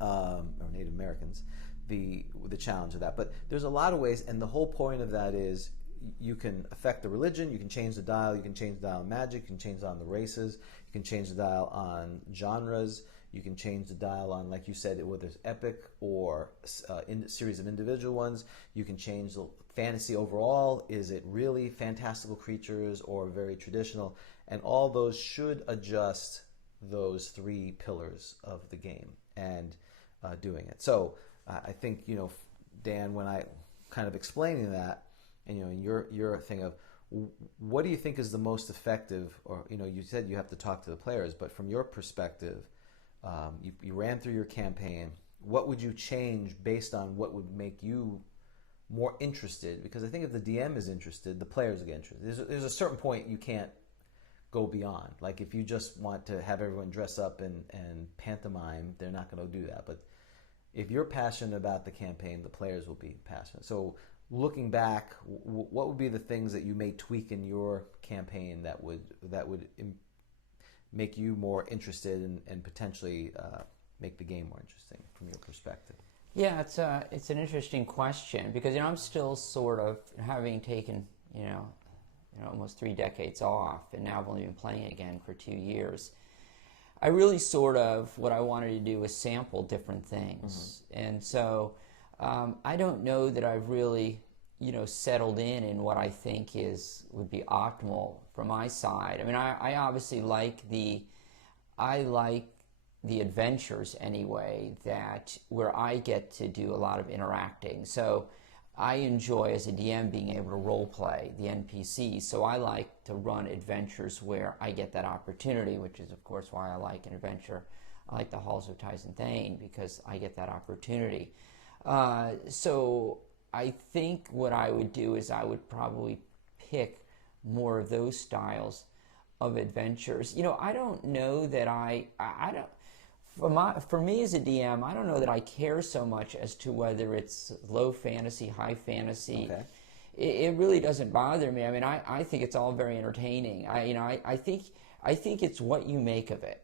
or Native Americans, the challenge of that. But there's a lot of ways, and the whole point of that is you can affect the religion, you can change the dial, you can change the dial on magic, you can change the dial on the races, you can change the dial on genres, you can change the dial on, like you said, whether it's epic or series of individual ones. You can change the fantasy overall. Is it really fantastical creatures or very traditional? And all those should adjust those 3 pillars of the game and doing it. So I think, Dan, when I kind of explaining that, and your thing of what do you think is the most effective, or you said you have to talk to the players, but from your perspective, you ran through your campaign. What would you change based on what would make you more interested? Because I think if the DM is interested, the players get interested. There's a certain point you can't go beyond. Like if you just want to have everyone dress up and pantomime, they're not going to do that. But if you're passionate about the campaign, the players will be passionate. So looking back, what would be the things that you may tweak in your campaign that would make you more interested and potentially make the game more interesting from your perspective? Yeah, it's an interesting question, because I'm still sort of, having taken almost 3 decades off, and now I've only been playing again for 2 years. I really sort of, what I wanted to do was sample different things, and so I don't know that I've really settled in what I think would be optimal from my side. I mean, I obviously like the adventures anyway, where I get to do a lot of interacting. So I enjoy, as a DM, being able to role play the NPCs. So I like to run adventures where I get that opportunity, which is of course why I like an adventure. I like the Halls of Tyson Thane, because I get that opportunity. So I think what I would do is I would probably pick more of those styles of adventures. I don't know that I don't. For me as a DM, I don't know that I care so much as to whether it's low fantasy, high fantasy. Okay. It really doesn't bother me. I mean, I think it's all very entertaining. I think it's what you make of it.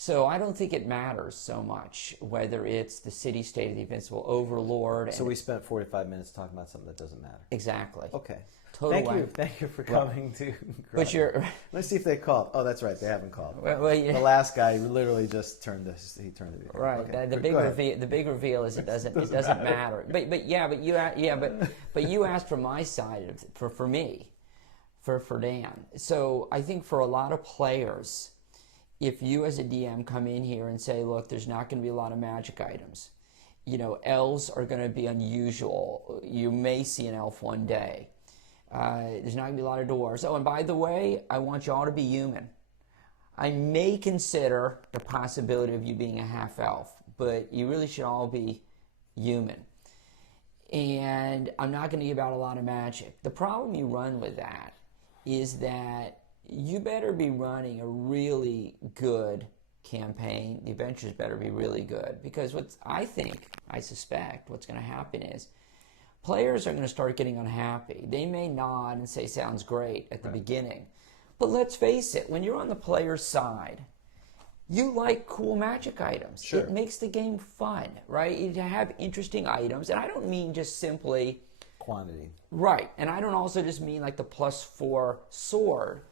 So I don't think it matters so much whether it's the city-state of the Invincible Overlord. So we spent 45 minutes talking about something that doesn't matter. Exactly. Okay. Total Thank you for coming to. But let's see if they called. Oh, that's right. They haven't called. Well, yeah. The last guy literally just turned this. He turned it. Right. Okay. The big reveal is it doesn't matter. But you asked from my side for me, for Dan. So I think for a lot of players, if you as a DM come in here and say, look, there's not going to be a lot of magic items, elves are going to be unusual. You may see an elf one day. There's not going to be a lot of dwarves. Oh, and by the way, I want you all to be human. I may consider the possibility of you being a half elf, but you really should all be human. And I'm not going to give out a lot of magic. The problem you run with that is that you better be running a really good campaign. The adventures better be really good, because I suspect what's going to happen is players are going to start getting unhappy. They may nod and say, sounds great at the beginning. But let's face it, when you're on the player's side, you like cool magic items. Sure. It makes the game fun, right? You have interesting items. And I don't mean just simply quantity. Right. And I don't also just mean like the +4 sword.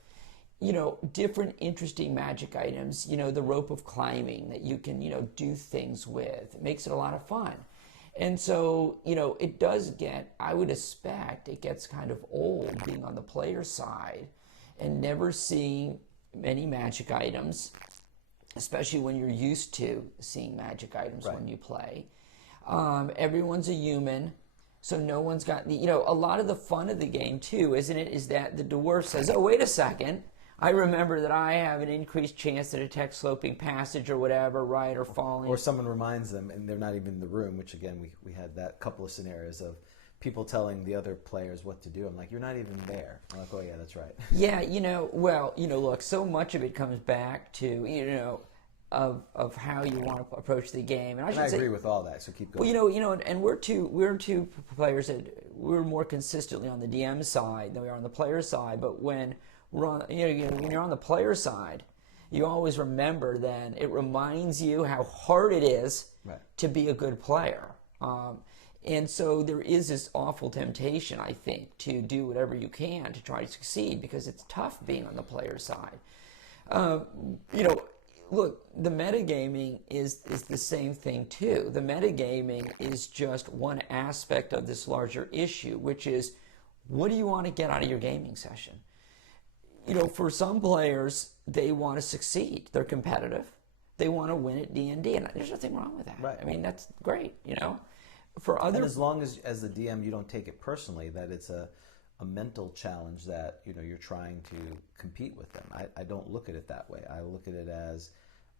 Different interesting magic items, the rope of climbing that you can, do things with. It makes it a lot of fun. And so, it does I would expect it gets kind of old being on the player side and never seeing many magic items, especially when you're used to seeing magic items when you play. Everyone's a human, so no one's got a lot of the fun of the game too, isn't it, is that the dwarf says, oh, wait a second, I remember that I have an increased chance to detect sloping passage or whatever, right, or falling. Or someone reminds them, and they're not even in the room, which again, we had that couple of scenarios of people telling the other players what to do. I'm like, you're not even there. I'm like, oh yeah, that's right. Yeah, look, so much of it comes back to, of how you want to approach the game. And I agree with all that, so keep going. Well, and we're two players that we're more consistently on the DM side than we are on the player side, but when we're on, when you're on the player side, you always remember then it reminds you how hard it is to be a good player. And so there is this awful temptation, I think, to do whatever you can to try to succeed, because it's tough being on the player side. Look, the metagaming is the same thing too. The metagaming is just one aspect of this larger issue, which is, what do you want to get out of your gaming session? For some players, they want to succeed. They're competitive. They want to win at D&D, and there's nothing wrong with that. Right. I mean, that's great, For other, and as long as the DM, you don't take it personally, that it's a mental challenge that you're trying to compete with them. I don't look at it that way. I look at it as,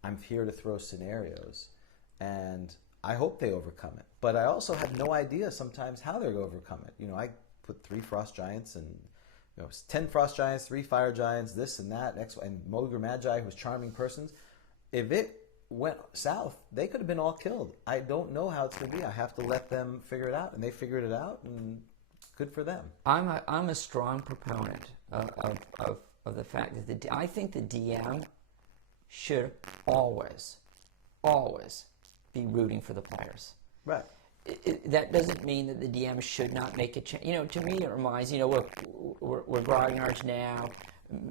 I'm here to throw scenarios, and I hope they overcome it. But I also have no idea sometimes how they're going to overcome it. I put 3 frost giants and 10 frost giants, 3 fire giants, this and that, and Mogre Magi, who's charming persons. If it went south, they could have been all killed. I don't know how it's going to be. I have to let them figure it out, and they figured it out, and good for them. I'm a strong proponent of the fact that I think the DM should always be rooting for the players. Right. That doesn't mean that the DM should not make a change. To me, it reminds, look, we're grognards now.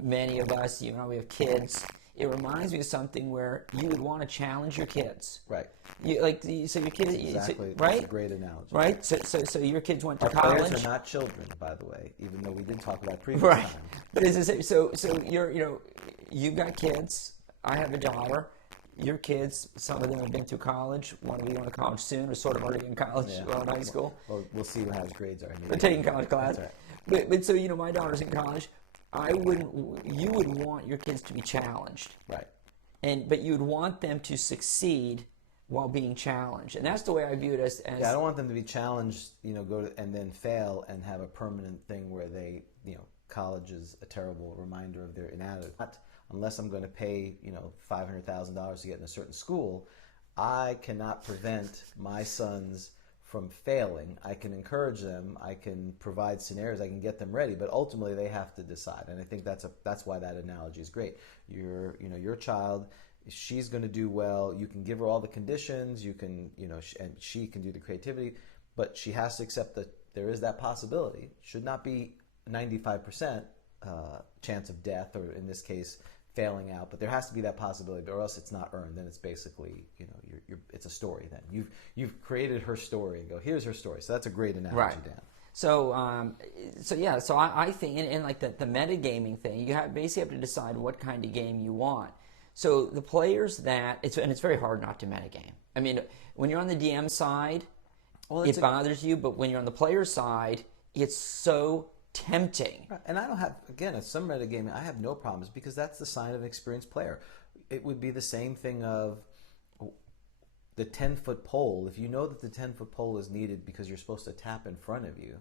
Many of us, we have kids. It reminds me of something where you would want to challenge your kids. Right. So your kids, exactly. Right? That's a great analogy. Right. So your kids went to Our college. players are not children, by the way, even though we did talk about previous right. time. But so you've got kids. I have a daughter. Your kids, some of them have been through college. One of you going to college soon, or sort of already in college, or in high school. Well, we'll see how his grades are. They're taking college class. Right. But so my daughter's in college. You would want your kids to be challenged. Right. But you would want them to succeed while being challenged, and that's the way I view it as. Yeah, I don't want them to be challenged, and then fail and have a permanent thing where they, college is a terrible reminder of their inadequacy. Unless I'm going to pay, $500,000 to get in a certain school, I cannot prevent my sons from failing. I can encourage them. I can provide scenarios. I can get them ready. But ultimately, they have to decide. And I think that's why that analogy is great. Your child, she's going to do well. You can give her all the conditions. You can, and she can do the creativity. But she has to accept that there is that possibility. Should not be 95% chance of death, or in this case, failing out, but there has to be that possibility, or else it's not earned. Then it's basically, it's a story. Then you've created her story and go, here's her story. So that's a great analogy, right. Dan. So I think, and like the metagaming thing, you basically have to decide what kind of game you want. So the players that and it's very hard not to metagame. I mean, when you're on the DM side, it bothers you, but when you're on the player side, it's so tempting. And I don't have, again, at some metagaming, I have no problems because that's the sign of an experienced player. It would be the same thing of the 10-foot pole. If you know that the 10-foot pole is needed because you're supposed to tap in front of you,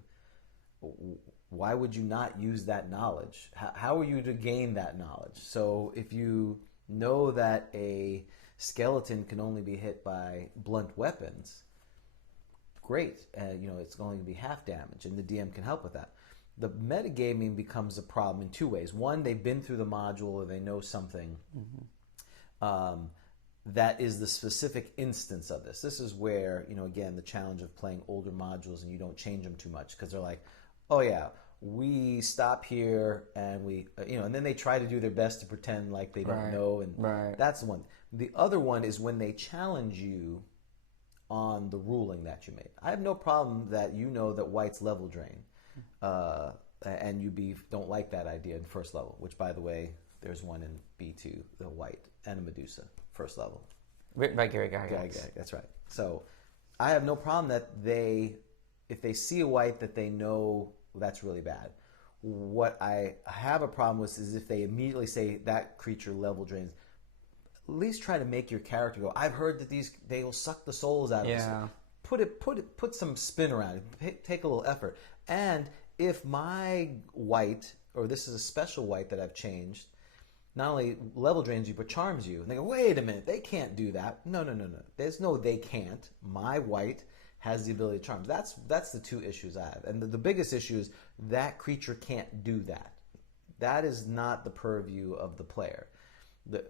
why would you not use that knowledge? How are you to gain that knowledge? So if you know that a skeleton can only be hit by blunt weapons, great. It's going to be half damage, and the DM can help with that. The metagaming becomes a problem in two ways. One, they've been through the module or they know something that is the specific instance of this. This is where, again, the challenge of playing older modules and you don't change them too much because they're like, oh yeah, we stop here and we, and then they try to do their best to pretend like they don't know. And that's the one. The other one is when they challenge you on the ruling that you made. I have no problem that you know that white's level drain. And you don't like that idea in first level, which, by the way, there's one in B2, the white and a Medusa, first level. Written by Gary Gygax. That's right. So I have no problem that if they see a white that they know that's really bad. What I have a problem with is if they immediately say that creature level drains, at least try to make your character go, I've heard that they will suck the souls out of us. Put some spin around it. Take a little effort. And if my white, or this is a special white that I've changed, not only level drains you, but charms you. And they go, wait a minute, they can't do that. No. There's no they can't. My white has the ability to charm. That's the two issues I have. And the biggest issue is that creature can't do that. That is not the purview of the player.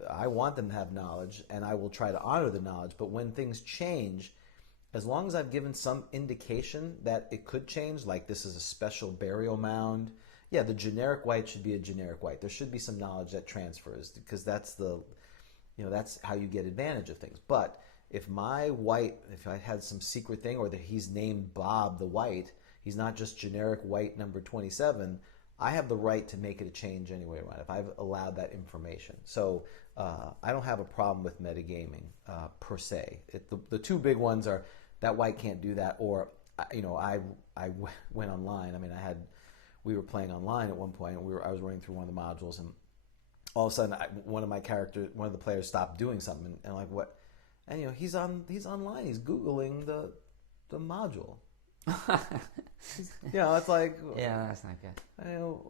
I want them to have knowledge, and I will try to honor the knowledge. But when things change, as long as I've given some indication that it could change, like this is a special burial mound, yeah, the generic white should be a generic white. There should be some knowledge that transfers because that's that's how you get advantage of things. But if my white, if I had some secret thing, or that he's named Bob the White, he's not just generic white number 27, I have the right to make it a change anyway around if I've allowed that information. So I don't have a problem with metagaming per se. The two big ones are that white can't do that, or I went online. I mean, we were playing online at one point, and I was running through one of the modules, and all of a sudden one of the players stopped doing something, and I'm like, what? And he's online. He's Googling the module. It's like, yeah, that's not good.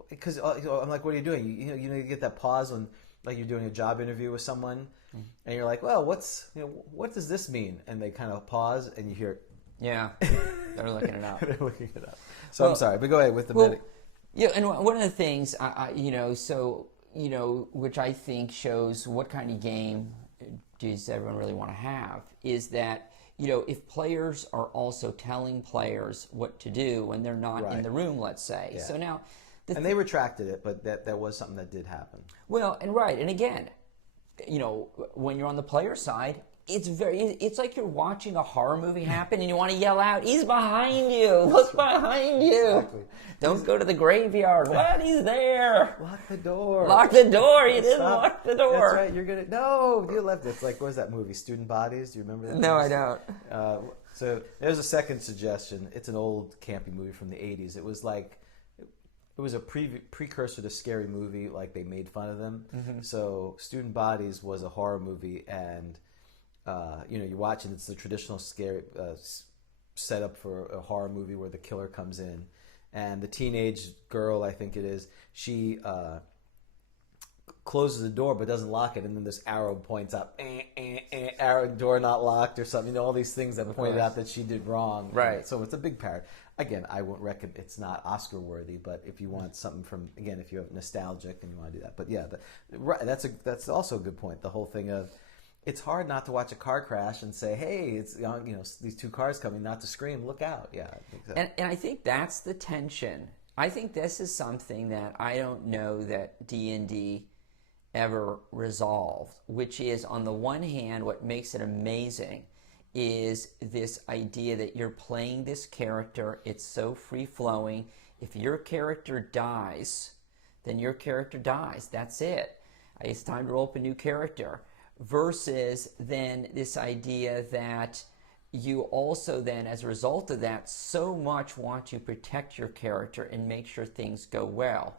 Because I'm like, what are you doing? You get that pause when like you're doing a job interview with someone, and you're like, well, what does this mean? And they kind of pause, and you hear, yeah, they're looking it up. They're looking it up. So I'm sorry, but go ahead with the medic. Yeah, and one of the things, which I think shows what kind of game does everyone really want to have, is that, if players are also telling players what to do when they're not in the room, let's say. Yeah. So now... they retracted it, but that was something that did happen. Well, and again, when you're on the player side, it's like you're watching a horror movie happen and you want to yell out, he's behind you, look behind you. Exactly. Don't go to the graveyard. What? He's there. Lock the door. Lock the door. You didn't lock the door. That's right. No, you left it. It's like, what was that movie, Student Bodies? Do you remember that? No, I don't. So there's a second suggestion. It's an old campy movie from the 80s. It was a precursor to Scary Movie, like they made fun of them. Mm-hmm. So Student Bodies was a horror movie, and you're watching, it's the traditional scary setup for a horror movie where the killer comes in, and the teenage girl, I think it is, she closes the door but doesn't lock it, and then this arrow points up, arrow, door not locked or something. All these things that pointed out that she did wrong. Right. So it's a big parody. Again, I won't recommend. It's not Oscar worthy, but if you want something from, again, if you're nostalgic and you want to do that, but yeah, that's also a good point. The whole thing of, it's hard not to watch a car crash and say, hey, it's these two cars coming, not to scream, look out. Yeah, I think so. And I think that's the tension. I think this is something that I don't know that D&D ever resolved, which is, on the one hand, what makes it amazing is this idea that you're playing this character. It's so free-flowing. If your character dies, then your character dies. That's it. It's time to roll up a new character. versus then this idea that you also then, as a result of that, so much want to protect your character and make sure things go well.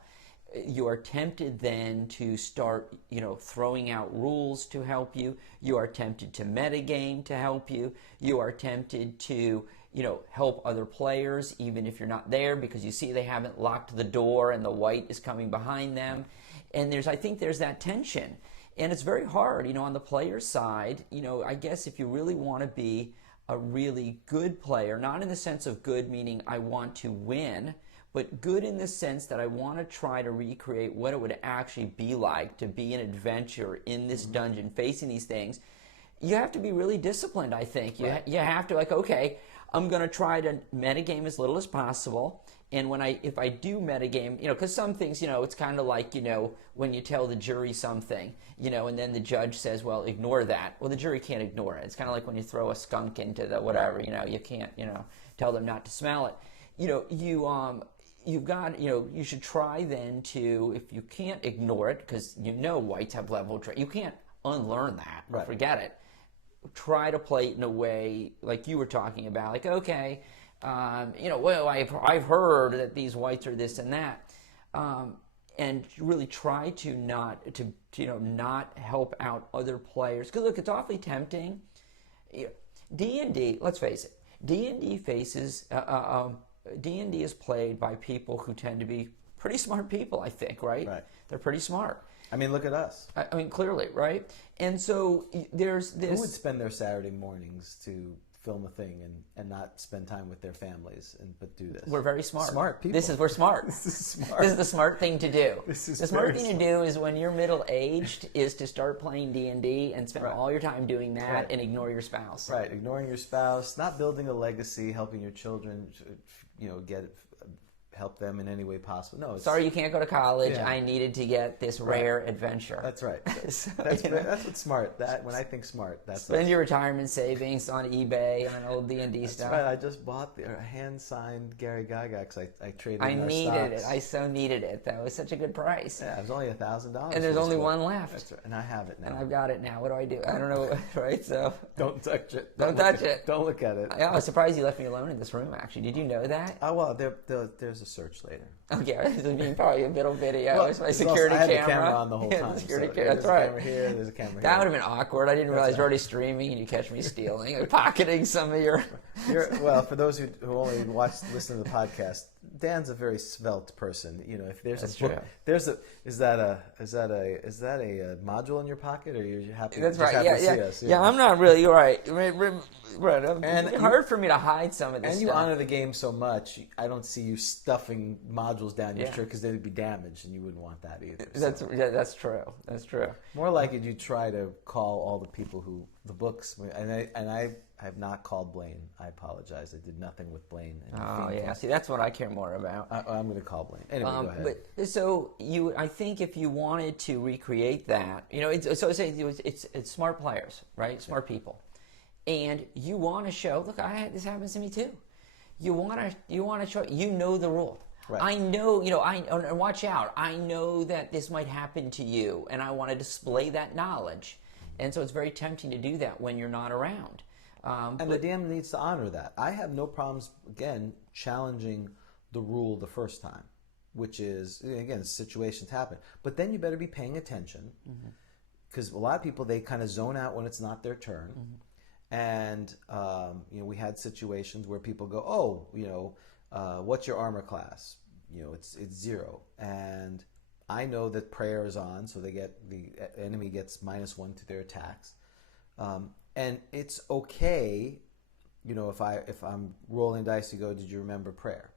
You are tempted then to start, throwing out rules to help you. You are tempted to metagame to help you. You are tempted to, help other players even if you're not there because you see they haven't locked the door and the white is coming behind them. And I think there's that tension. And it's very hard, on the player side, I guess if you really want to be a really good player, not in the sense of good meaning I want to win, but good in the sense that I want to try to recreate what it would actually be like to be an adventurer in this dungeon facing these things. You have to be really disciplined, I think. You have to, okay, I'm going to try to metagame as little as possible. And if I do metagame, because some things, it's kind of like, when you tell the jury something, and then the judge says, well, ignore that. Well, the jury can't ignore it. It's kind of like when you throw a skunk into the whatever, you can't, tell them not to smell it. You've got, you should try then to, if you can't ignore it, because whites have level trade, you can't unlearn that, right. Forget it. Try to play it in a way like you were talking about, like, okay, well, I've heard that these whites are this and that, and really try to not help out other players. Because look, it's awfully tempting. D&D, let's face it, D&D is played by people who tend to be pretty smart people, I think, right? Right. They're pretty smart. I mean, look at us. I mean, clearly, right? And so there's this... Who would spend their Saturday mornings to film a thing and not spend time with their families but do this? We're very smart. Smart people. We're smart. This is smart. This is the smart thing to do. The smart thing to do is when you're middle-aged is to start playing D&D and spend all your time doing that and ignore your spouse. Right, ignoring your spouse, not building a legacy, helping your children, help them in any way possible. No, sorry you can't go to college. I needed to get this rare adventure. That's right. That's what's smart. When I think smart, spend your retirement savings on eBay on old D&D stuff. Right. I just bought a hand-signed Gary Gygax. I traded. I needed it. I so needed it. That was such a good price. Yeah, it was only $1,000. And there's only one left. That's right. And I have it now. And I've got it now. What do I do? I don't know. Right. So don't touch it. Don't touch it. Don't look at it. I was surprised you left me alone in this room. Actually, did you know that? Oh well, there's a search later. Okay, this is probably a middle video. Well, it's my security camera. I camera. had the camera on the whole time. Security camera. That's right. There's a camera here. There's a camera here. That would have been awkward. I didn't realize you're already streaming and you catch me stealing, pocketing some of your. Well, for those who only listen to the podcast, Dan's a very svelte person. If there's That's a book, true. is that a module in your pocket, or you're happy? That's right. Happy to see us? Yeah, I'm not really. You're right. And it's hard for me to hide some of this. And you stuff. honor the game so much. I don't see you stuffing modules down your shirt because they'd be damaged, and you wouldn't want that either. That's true. That's true. More like it, you try to call all the people the books, and I have not called Blaine. I apologize. I did nothing with Blaine. Oh yeah, see, that's what I care more about. I'm going to call Blaine. Anyway, go ahead. But so I think if you wanted to recreate that, it's smart players, right? Smart people, and you want to show. Look, this happens to me too. You want to show. The rule. Right. I know. Watch out. I know that this might happen to you, and I want to display that knowledge. And so it's very tempting to do that when you're not around. And the DM needs to honor that. I have no problems, again, challenging the rule the first time, which is, again, situations happen. But then you better be paying attention, because a lot of people, they kind of zone out when it's not their turn. And, we had situations where people go, what's your armor class? It's 0. And I know that prayer is on, so the enemy gets -1 to their attacks. And it's okay, if I'm rolling dice, you go, did you remember prayer?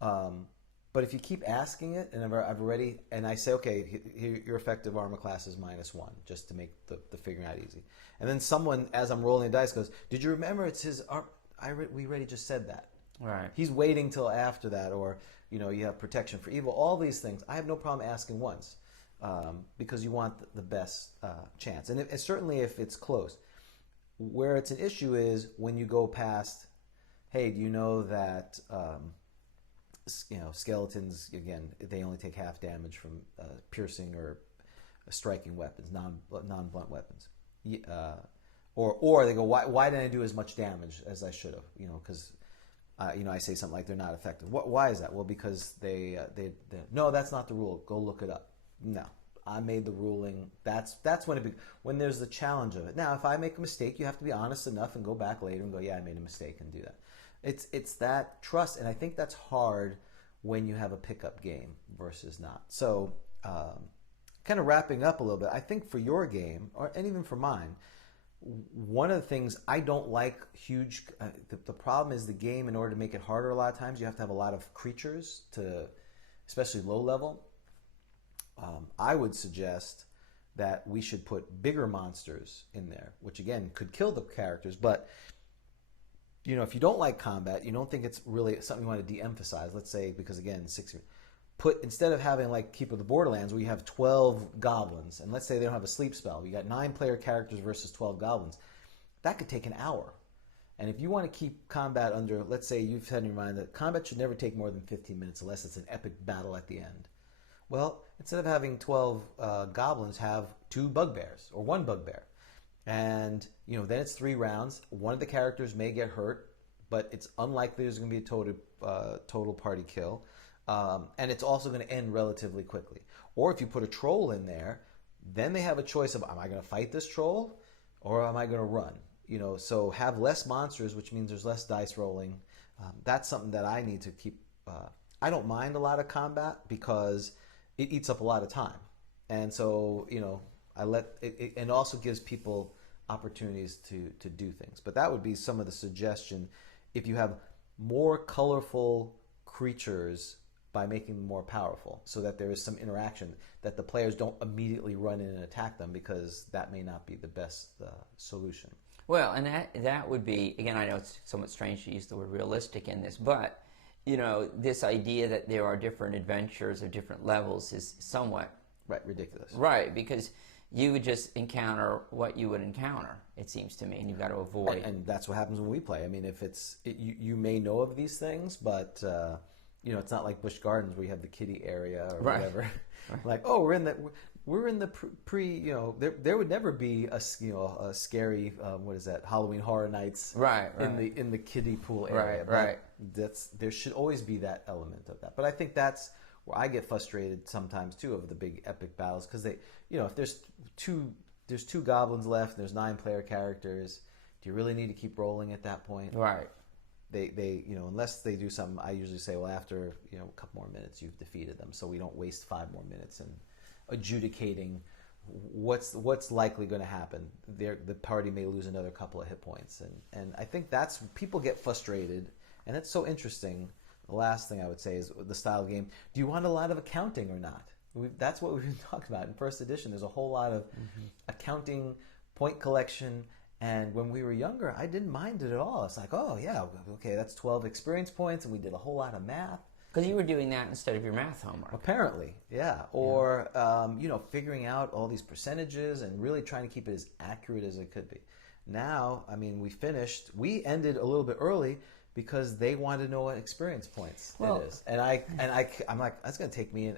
But if you keep asking it, and I say, okay, your effective armor class is -1, just to make the figuring out easy. And then someone, as I'm rolling dice, goes, did you remember it's his we already just said that. Right. He's waiting till after that, or, you have protection for evil, all these things. I have no problem asking once, because you want the best chance. And certainly if it's close. Where it's an issue is when you go past, hey, do you know that skeletons, again, they only take half damage from piercing or striking weapons, non-blunt weapons. Or they go, why didn't I do as much damage as I should have? Because I say something like they're not effective. Why is that? Well, because they no, that's not the rule. Go look it up. No, I made the ruling. That's when there's the challenge of it. Now, if I make a mistake, you have to be honest enough and go back later and go, yeah, I made a mistake, and do that. It's that trust, and I think that's hard when you have a pickup game versus not. So, kind of wrapping up a little bit, I think for your game, and even for mine, one of the things I don't like huge, the problem is the game, in order to make it harder a lot of times, you have to have a lot of creatures, especially low level. I would suggest that we should put bigger monsters in there, which again could kill the characters. But if you don't like combat, you don't think it's really something you want to de-emphasize. Let's say, because again, instead of having like Keep of the Borderlands, where you have 12 goblins, and let's say they don't have a sleep spell, you got 9-player characters versus 12 goblins. That could take an hour. And if you want to keep combat under, let's say you've had in your mind that combat should never take more than 15 minutes unless it's an epic battle at the end. Well, instead of having 12 goblins, have 2 bugbears or 1 bugbear. And, then it's 3 rounds. One of the characters may get hurt, but it's unlikely there's going to be a total party kill. And it's also going to end relatively quickly. Or if you put a troll in there, then they have a choice of, am I going to fight this troll or am I going to run? So have less monsters, which means there's less dice rolling. That's something that I need to keep. I don't mind a lot of combat because it eats up a lot of time. And so, I let it, and also gives people opportunities to do things. But that would be some of the suggestion. If you have more colorful creatures, by making them more powerful, so that there is some interaction, that the players don't immediately run in and attack them, because that may not be the best solution. Well, and that would be, again, I know it's somewhat strange to use the word realistic in this, but this idea that there are different adventures of different levels is somewhat ridiculous. Right, because you would just encounter what you would encounter, it seems to me, and you've got to avoid. And that's what happens when we play. I mean, if you may know of these things, but it's not like Busch Gardens where you have the kiddie area or whatever. Right. Like, oh, we're in the pre. There would never be a scary Halloween Horror Nights in the kiddie pool area. Right. There should always be that element of that. But I think that's where I get frustrated sometimes too over the big epic battles, because if there's two goblins left and there's 9-player characters, do you really need to keep rolling at that point? Right. They unless they do something, I usually say, well, after a couple more minutes you've defeated them, so we don't waste 5 more minutes in adjudicating what's likely going to happen. The party may lose another couple of hit points, and I think that's, people get frustrated, and it's so interesting. The last thing I would say is the style of game. Do you want a lot of accounting or not? That's what we've been talking about in first edition. There's a whole lot of accounting, point collection. And when we were younger, I didn't mind it at all. It's like, oh, yeah, okay, that's 12 experience points, and we did a whole lot of math. Because you were doing that instead of your math homework. Apparently, yeah. Or, figuring out all these percentages and really trying to keep it as accurate as it could be. Now, I mean, we ended a little bit early because they wanted to know what experience points it is. And I'm like, that's going to take me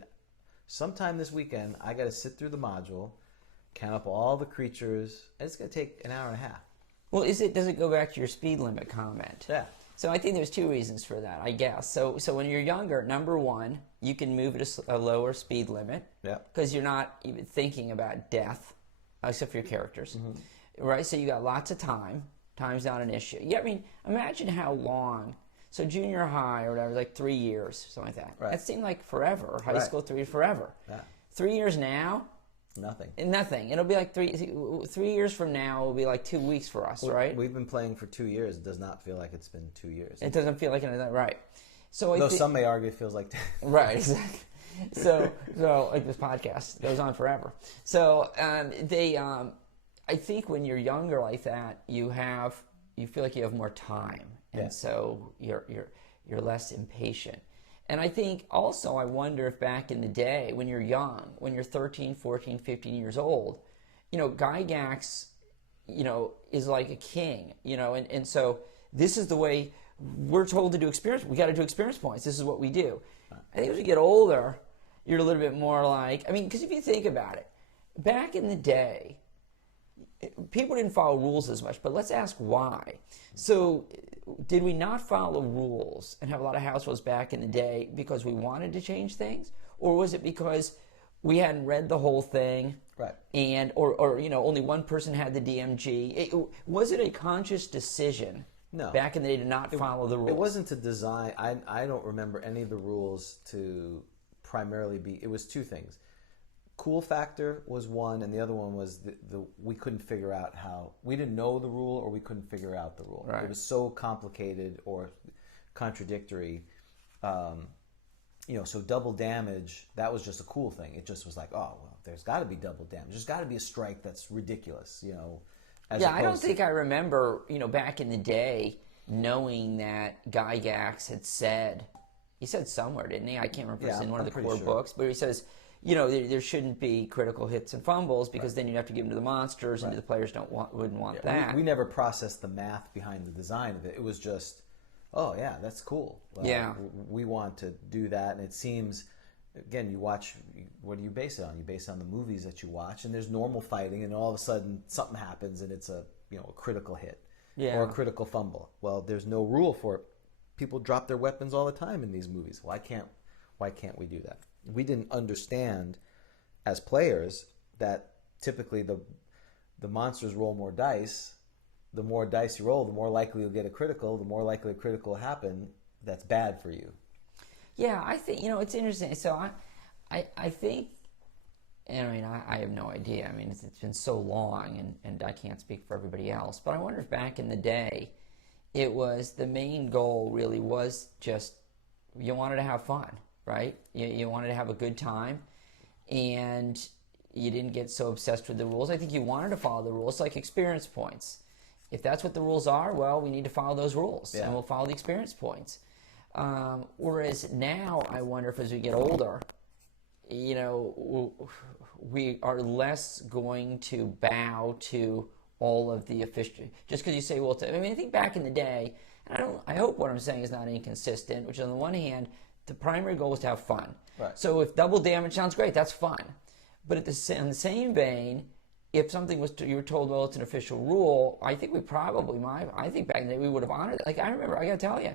sometime this weekend. I got to sit through the module, count up all the creatures, and it's going to take an hour and a half. Well, does it go back to your speed limit comment? Yeah. So I think there's 2 reasons for that, I guess. So when you're younger, number one, you can move at a lower speed limit. Yeah. Because you're not even thinking about death, except for your characters. Mm-hmm. Right? So you got lots of time. Time's not an issue. Yeah, I mean, imagine how long. So junior high or whatever, like 3 years, something like that. Right. That seemed like forever. Or high school, 3 forever. Yeah. 3 years now. Nothing. It'll be like 3 years from now. It'll be like 2 weeks for us, right? We've been playing for 2 years. It does not feel like it's been 2 years. It doesn't feel like it, right? So though some may argue it feels like 10. Right, exactly. So like this podcast goes on forever. So I think when you're younger like that, you feel like you have more time, and so you're less impatient. And I think also, I wonder if back in the day when you're young, when you're 13, 14, 15 years old, Gygax, is like a king, and so this is the way we're told to do experience. We got to do experience points. This is what we do. I think as we get older, you're a little bit more like, because if you think about it, back in the day, people didn't follow rules as much, but let's ask why. So, did we not follow rules and have a lot of house rules back in the day because we wanted to change things? Or was it because we hadn't read the whole thing? Right. And, or only one person had the DMG? Was it a conscious decision back in the day to not follow the rules? It wasn't to design. I don't remember any of the rules to primarily be. It was two things. Cool factor was one, and the other one was we couldn't figure out how. We didn't know the rule, or we couldn't figure out the rule. Right. It was so complicated or contradictory. So double damage, that was just a cool thing. It just was like, oh, well, there's got to be double damage. There's got to be a strike that's ridiculous, I don't think I remember, back in the day, knowing that Gygax had said, he said somewhere, didn't he? I can't remember if it's in one of the core books, but he says, there shouldn't be critical hits and fumbles because then you'd have to give them to the monsters, and the players wouldn't want that. We never processed the math behind the design of it. It was just, oh yeah, that's cool. We want to do that, and it seems, again, you watch. What do you base it on? You base it on the movies that you watch, and there's normal fighting, and all of a sudden something happens, and it's a critical hit or a critical fumble. Well, there's no rule for it. People drop their weapons all the time in these movies. Why can't we do that? We didn't understand as players that typically the monsters roll more dice. The more dice you roll, the more likely you'll get a critical. The more likely a critical will happen. That's bad for you. Yeah, I think it's interesting. So I think, and I have no idea. It's been so long, and I can't speak for everybody else. But I wonder if back in the day, it was the main goal really was just you wanted to have fun, right? You wanted to have a good time, and you didn't get so obsessed with the rules. I think you wanted to follow the rules, like experience points. If that's what the rules are, well, we need to follow those rules, and we'll follow the experience points. Whereas now, I wonder if as we get older, we are less going to bow to all of the official. Just because you say, well, I think back in the day, and I hope what I'm saying is not inconsistent, which on the one hand, the primary goal was to have fun. Right. So if double damage sounds great, that's fun. But in the same vein, if something was you were told, well, it's an official rule, I think I think back in the day we would have honored it. Like I remember, I got to tell you,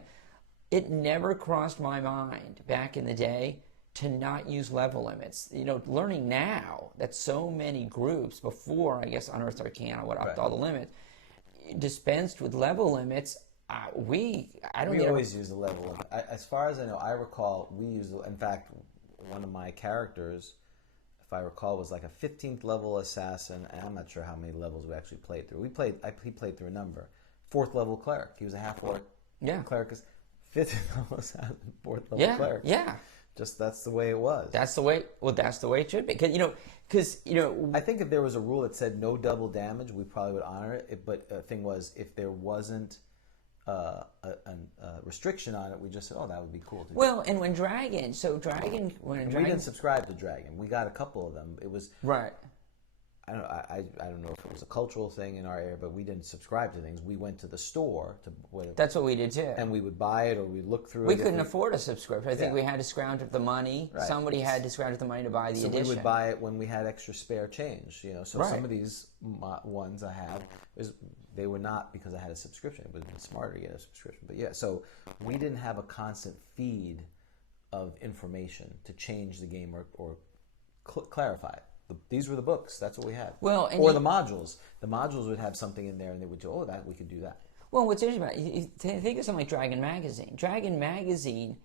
it never crossed my mind back in the day to not use level limits. Learning now that so many groups before, I guess, Unearthed Arcana, upped all the limits, dispensed with level limits. We always use the level limit. As far as I know, I recall we used. In fact, one of my characters, if I recall, was like a 15th level assassin, and I'm not sure how many levels we actually played through. He played through a number. 4th level cleric. He was a half orc. Yeah. Cleric is 5th level assassin, 4th level cleric. Yeah. Just that's the way it was. That's the way. Well, that's the way it should be. Because I think if there was a rule that said no double damage, we probably would honor it. But the thing was, if there wasn't a restriction on it, we just said, "Oh, that would be cool." And when Dragon, we didn't subscribe to Dragon. We got a couple of them. It was right. I don't know if it was a cultural thing in our area, but we didn't subscribe to things. We went to the store That's what we did too. And we would buy it or we'd look through it. We couldn't afford a subscription. I think we had to scrounge up the money. Right. Somebody had to scrounge up the money to buy the edition. So we would buy it when we had extra spare change. So some of these ones I have, they were not because I had a subscription. It would have been smarter to get a subscription. But so we didn't have a constant feed of information to change the game or clarify it. These were the books. That's what we had. Or the modules. The modules would have something in there, and they would go, that we could do that. Well, what's interesting about it, think of something like Dragon Magazine. Dragon Magazine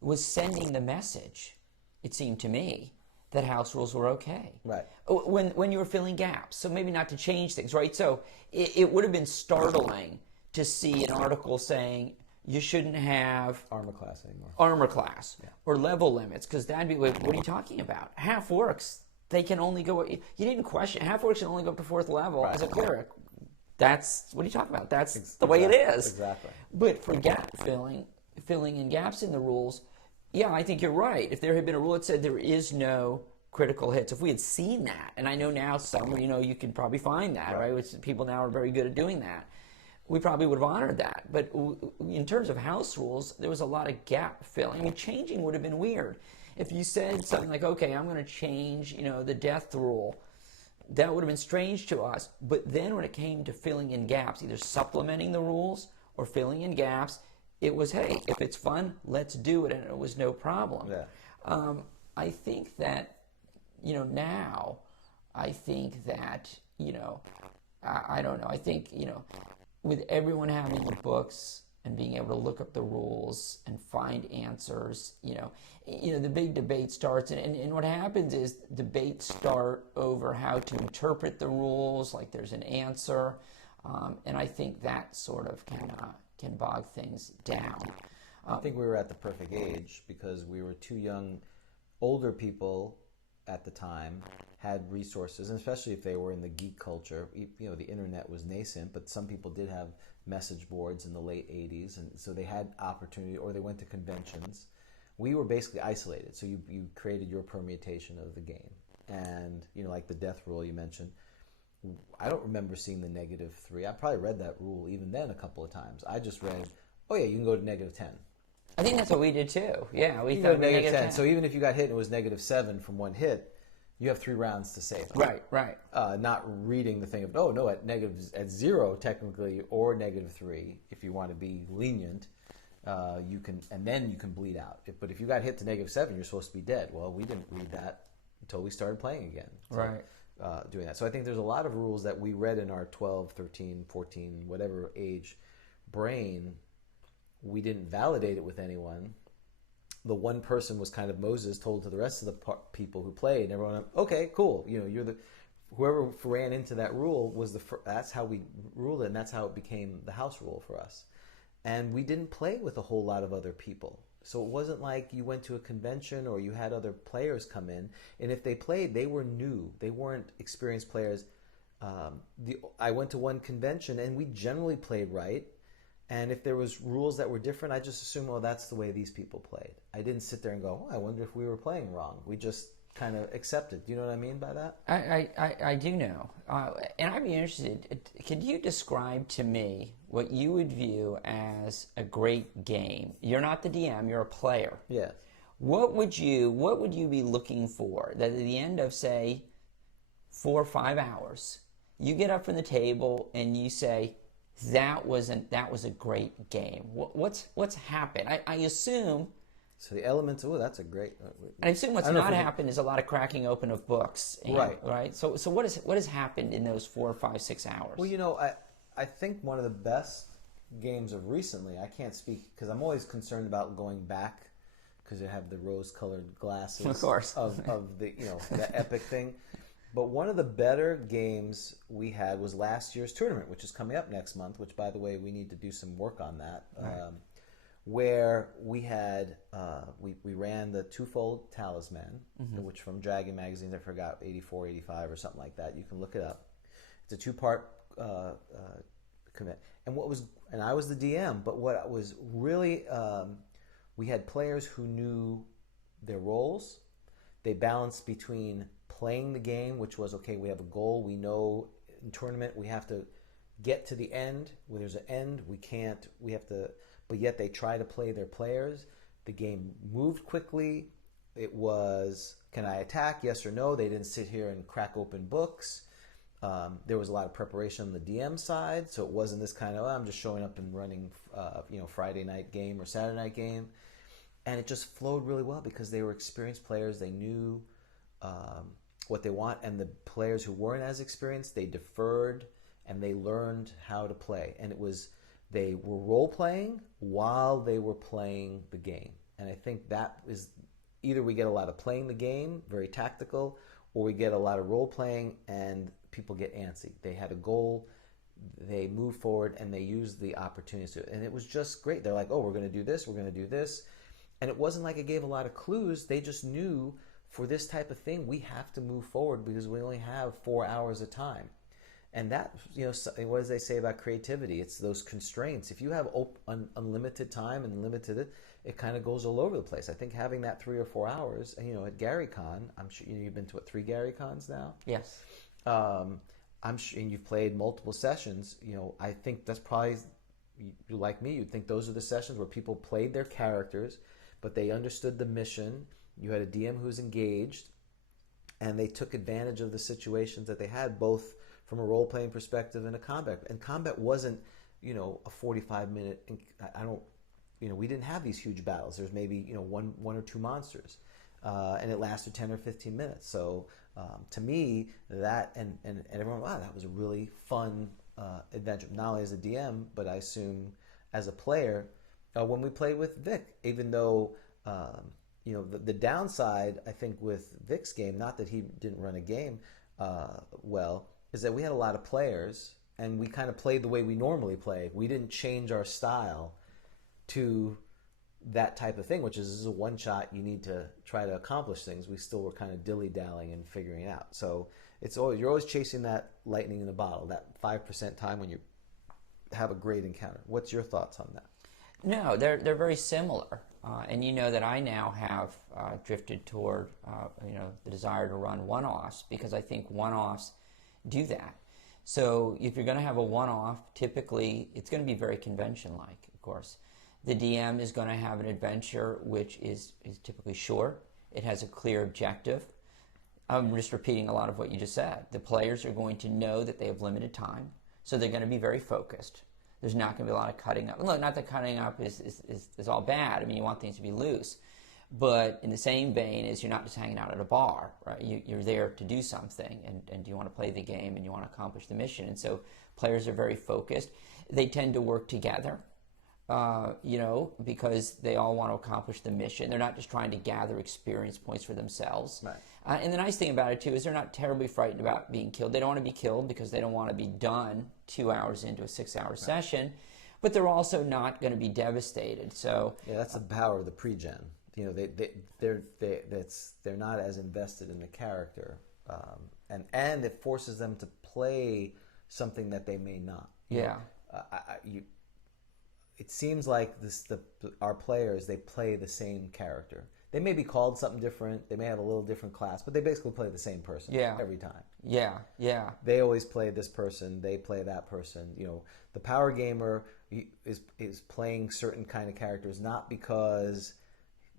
was sending the message, it seemed to me, that house rules were okay. Right. When you were filling gaps. So maybe not to change things, right? So it would have been startling to see an article saying you shouldn't have armor class anymore. Armor class or level limits, because that'd be what are you talking about? Half orcs. They can only go. You didn't question. Half orcs can only go up to 4th level as a cleric. That's what are you talking about? That's the way it is. Exactly. But for gap filling in gaps in the rules, I think you're right. If there had been a rule that said there is no critical hits, if we had seen that, and I know now some, you can probably find that, right? Which people now are very good at doing that. We probably would have honored that. But in terms of house rules, there was a lot of gap filling. Changing would have been weird. If you said something like, okay, I'm going to change, the death rule, that would have been strange to us. But then when it came to filling in gaps, either supplementing the rules or filling in gaps, it was, hey, if it's fun, let's do it, and it was no problem. Yeah. I think that, now, I think that, I don't know. I think, with everyone having the books and being able to look up the rules and find answers, the big debate starts. And what happens is debates start over how to interpret the rules, like there's an answer. And I think that sort of can bog things down. I think we were at the perfect age because we were too young. Older people at the time had resources, and especially if they were in the geek culture. The internet was nascent, but some people did have message boards in the late 80s, and so they had opportunity, or they went to conventions. We were basically isolated, so you created your permutation of the game. And, like the death rule you mentioned, I don't remember seeing the -3. I probably read that rule even then a couple of times. I just read, oh yeah, you can go to -10. I think that's what we did too. Yeah, we thought -10. So even if you got hit and it was -7 from one hit, you have 3 rounds to save them. Right. Not reading the thing of, oh no, at 0 technically, or -3, if you want to be lenient, you can, and then you can bleed out. But if you got hit to -7, you're supposed to be dead. Well, we didn't read that until we started playing again. So, right. Doing that. So I think there's a lot of rules that we read in our 12, 13, 14, whatever age brain. We didn't validate it with anyone. The one person was kind of Moses told to the rest of the people who played, and everyone went, okay, cool. You're whoever ran into that rule was that's how we ruled it, and that's how it became the house rule for us. And we didn't play with a whole lot of other people. So it wasn't like you went to a convention or you had other players come in, and if they played, they were new. They weren't experienced players. I went to one convention, and we generally played right. And if there was rules that were different, I just assumed, well, that's the way these people played. I didn't sit there and go, oh, I wonder if we were playing wrong. We just kind of accepted. Do you know what I mean by that? I do know. And I'd be interested, could you describe to me what you would view as a great game? You're not the DM, you're a player. Yeah. What would you be looking for that at the end of, say, 4 or 5 hours, you get up from the table and you say, that was a great game. What's happened? I assume. So the elements. Oh, that's a great. I assume what's not happened is a lot of cracking open of books. Right. So what has happened in those 4, 5, 6 hours? Well, I think one of the best games of recently. I can't speak because I'm always concerned about going back because you have the rose-colored glasses. Of course. of the the epic thing. But one of the better games we had was last year's tournament, which is coming up next month, which, by the way, we need to do some work on that, right. Where we had, we ran the twofold talisman, which from Dragon Magazine, I forgot, 84, 85 or something like that. You can look it up. It's a 2-part commit. And I was the DM, but what was really, we had players who knew their roles. They balanced between playing the game, which was, okay, we have a goal. We know in tournament we have to get to the end. When there's an end, we have to, but yet they try to play their players. The game moved quickly. It was, can I attack? Yes or no. They didn't sit here and crack open books. There was a lot of preparation on the DM side, so it wasn't this kind of, oh, I'm just showing up and running, Friday night game or Saturday night game. And it just flowed really well because they were experienced players. They knew what they want, and the players who weren't as experienced, they deferred and they learned how to play. And they were role playing while they were playing the game. And I think that is either we get a lot of playing the game, very tactical, or we get a lot of role playing and people get antsy. They had a goal, they moved forward, and they used the opportunities to. And it was just great. They're like, oh, we're going to do this, we're going to do this. And it wasn't like it gave a lot of clues. They just knew for this type of thing, we have to move forward because we only have 4 hours of time. And that, what does they say about creativity? It's those constraints. If you have unlimited time and limited it kind of goes all over the place. I think having that 3 or 4 hours, at GaryCon, I'm sure you've been to 3 GaryCons now? Yes. I'm sure, and you've played multiple sessions. I think that's probably, you like me, you'd think those are the sessions where people played their characters, but they understood the mission. You had a DM who was engaged, and they took advantage of the situations that they had, both from a role-playing perspective and a combat. And combat wasn't, a 45-minute. I don't, we didn't have these huge battles. There's maybe one or two monsters, and it lasted 10 or 15 minutes. So to me, that and everyone, wow, that was a really fun adventure. Not only as a DM, but I assume as a player when we played with Vic. Even though the downside, I think, with Vic's game, not that he didn't run a game well, is that we had a lot of players, and we kind of played the way we normally play. We didn't change our style to that type of thing, which is, this is a one shot. You need to try to accomplish things. We still were kind of dilly-dallying and figuring it out. So you're always chasing that lightning in a bottle, that 5% time when you have a great encounter. What's your thoughts on that? No, they're very similar, and that I now have drifted toward the desire to run one-offs, because I think one-offs do that. So if you're going to have a one-off, typically it's going to be very convention-like, of course. The DM is going to have an adventure which is typically short. It has a clear objective. I'm just repeating a lot of what you just said. The players are going to know that they have limited time, so they're going to be very focused. There's not going to be a lot of cutting up. Look, not that cutting up is all bad. I mean, you want things to be loose. But in the same vein as you're not just hanging out at a bar, right? You're there to do something, and you want to play the game, and you want to accomplish the mission. And so players are very focused. They tend to work together, because they all want to accomplish the mission. They're not just trying to gather experience points for themselves. Right. And the nice thing about it, too, is they're not terribly frightened about being killed. They don't want to be killed because they don't want to be done 2 hours into a 6-hour session, but they're also not going to be devastated. So yeah, that's the power of the pre-gen. They're not as invested in the character, and it forces them to play something that they may not. Yeah. It seems like our players, they play the same character. They may be called something different. They may have a little different class, but they basically play the same person every time. Yeah, yeah. They always play this person. They play that person. The power gamer is playing certain kind of characters, not because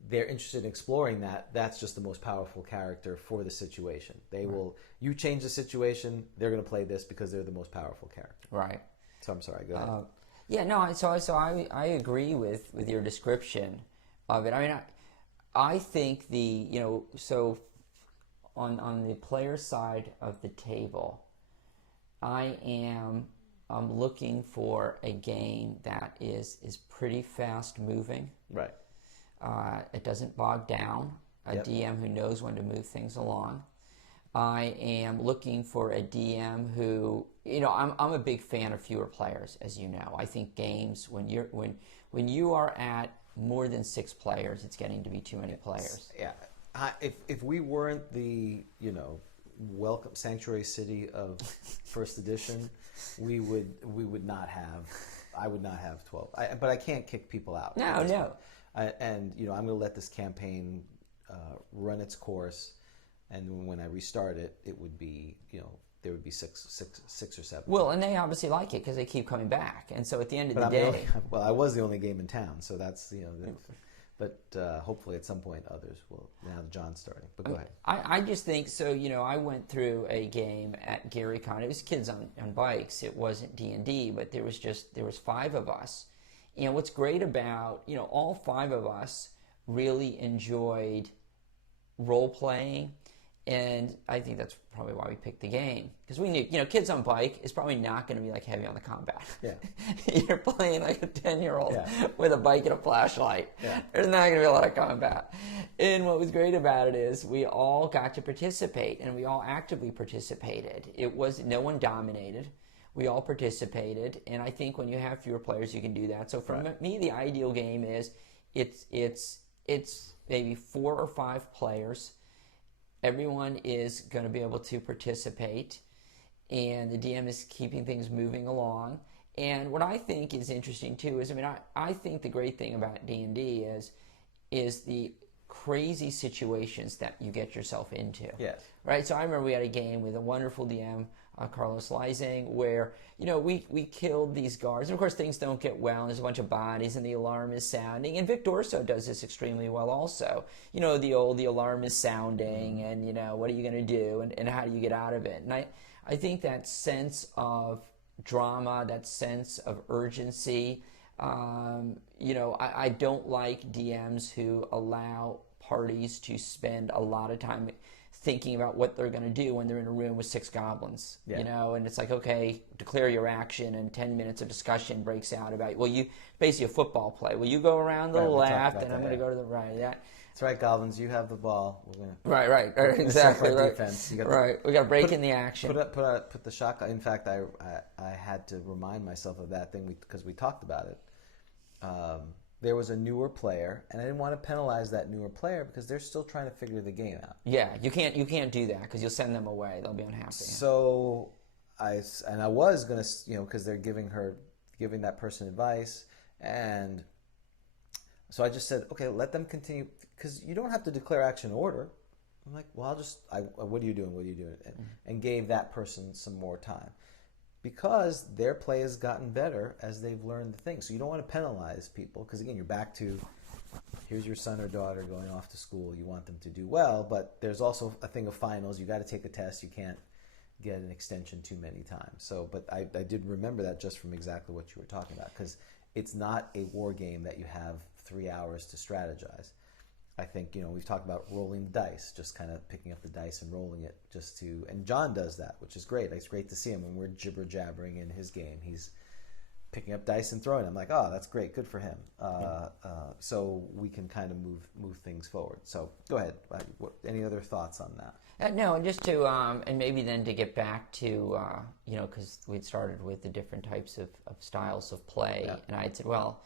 they're interested in exploring that. That's just the most powerful character for the situation. You change the situation, they're going to play this because they're the most powerful character. Right. So I'm sorry, go ahead. Yeah, no, so I agree with your description of it. I mean, I think so on the player side of the table, I'm looking for a game that is pretty fast moving. Right. It doesn't bog down. A DM who knows when to move things along. I am looking for a DM who, I'm a big fan of fewer players, as you know. I think games, when you are at more than 6 players, it's getting to be too many players. Yeah. If we weren't the, welcome sanctuary city of first edition, we would not have. I would not have 12. But I can't kick people out. No. I'm going to let this campaign run its course. And when I restart it, it would be, there would be six or 7. Well, and they obviously like it because they keep coming back. And so at the end of the day... I was the only game in town, so that's, but hopefully at some point others will, now that John's starting. But go ahead. I just think, so, I went through a game at GaryCon. It was kids on bikes. It wasn't D&D, but there was 5 of us. And what's great about, all 5 of us really enjoyed role-playing. And I think that's probably why we picked the game. Because we knew, kids on bike is probably not going to be heavy on the combat. Yeah. You're playing like a 10-year-old yeah. with a bike and a flashlight. Yeah. There's not going to be a lot of combat. And what was great about it is we all got to participate, and we all actively participated. No one dominated. We all participated, and I think when you have fewer players, you can do that. So for me, the ideal game is it's maybe 4 or 5 players. Everyone is going to be able to participate, and the DM is keeping things moving along. And what I think is interesting too is, I think the great thing about D&D is crazy situations that you get yourself into. Yes. Right? So I remember we had a game with a wonderful DM, Carlos Lysing, where, we killed these guards. And of course, things don't get well, and there's a bunch of bodies, and the alarm is sounding. And Vic Dorso does this extremely well also. The alarm is sounding, and, what are you going to do, and how do you get out of it? And I think that sense of drama, that sense of urgency, I don't like DMs who allow parties to spend a lot of time thinking about what they're going to do when they're in a room with 6 goblins, and it's like, okay, declare your action, and 10 minutes of discussion breaks out about, basically a football play. Will you go around the left, and I'm going to go to the right? That's right, goblins. You have the ball. We're gonna right, exactly. Right. Defense. We got to break in the action. Put the shotgun. In fact, I had to remind myself of that thing because we talked about it. There was a newer player, and I didn't want to penalize that newer player because they're still trying to figure the game out. Yeah, you can't do that because you'll send them away. They'll be unhappy. So I was gonna, because they're giving that person advice, and so I just said, okay, let them continue, because you don't have to declare action order. I'm like, well, what are you doing? What are you doing? And gave that person some more time. Because their play has gotten better as they've learned the thing. So you don't want to penalize people, because again, you're back to, here's your son or daughter going off to school. You want them to do well, but there's also a thing of finals. You got to take a test. You can't get an extension too many times. So, but I did remember that just from exactly what you were talking about, because it's not a war game that you have 3 hours to strategize. I think, we've talked about rolling the dice, just kind of picking up the dice and rolling it and John does that, which is great. It's great to see him when we're jibber-jabbering in his game. He's picking up dice and throwing them. Like, oh, that's great. Good for him. So we can kind of move things forward. So go ahead. Any other thoughts on that? No, and just to, and maybe then to get back to, because we'd started with the different types of styles of play. Yeah. And I said, well,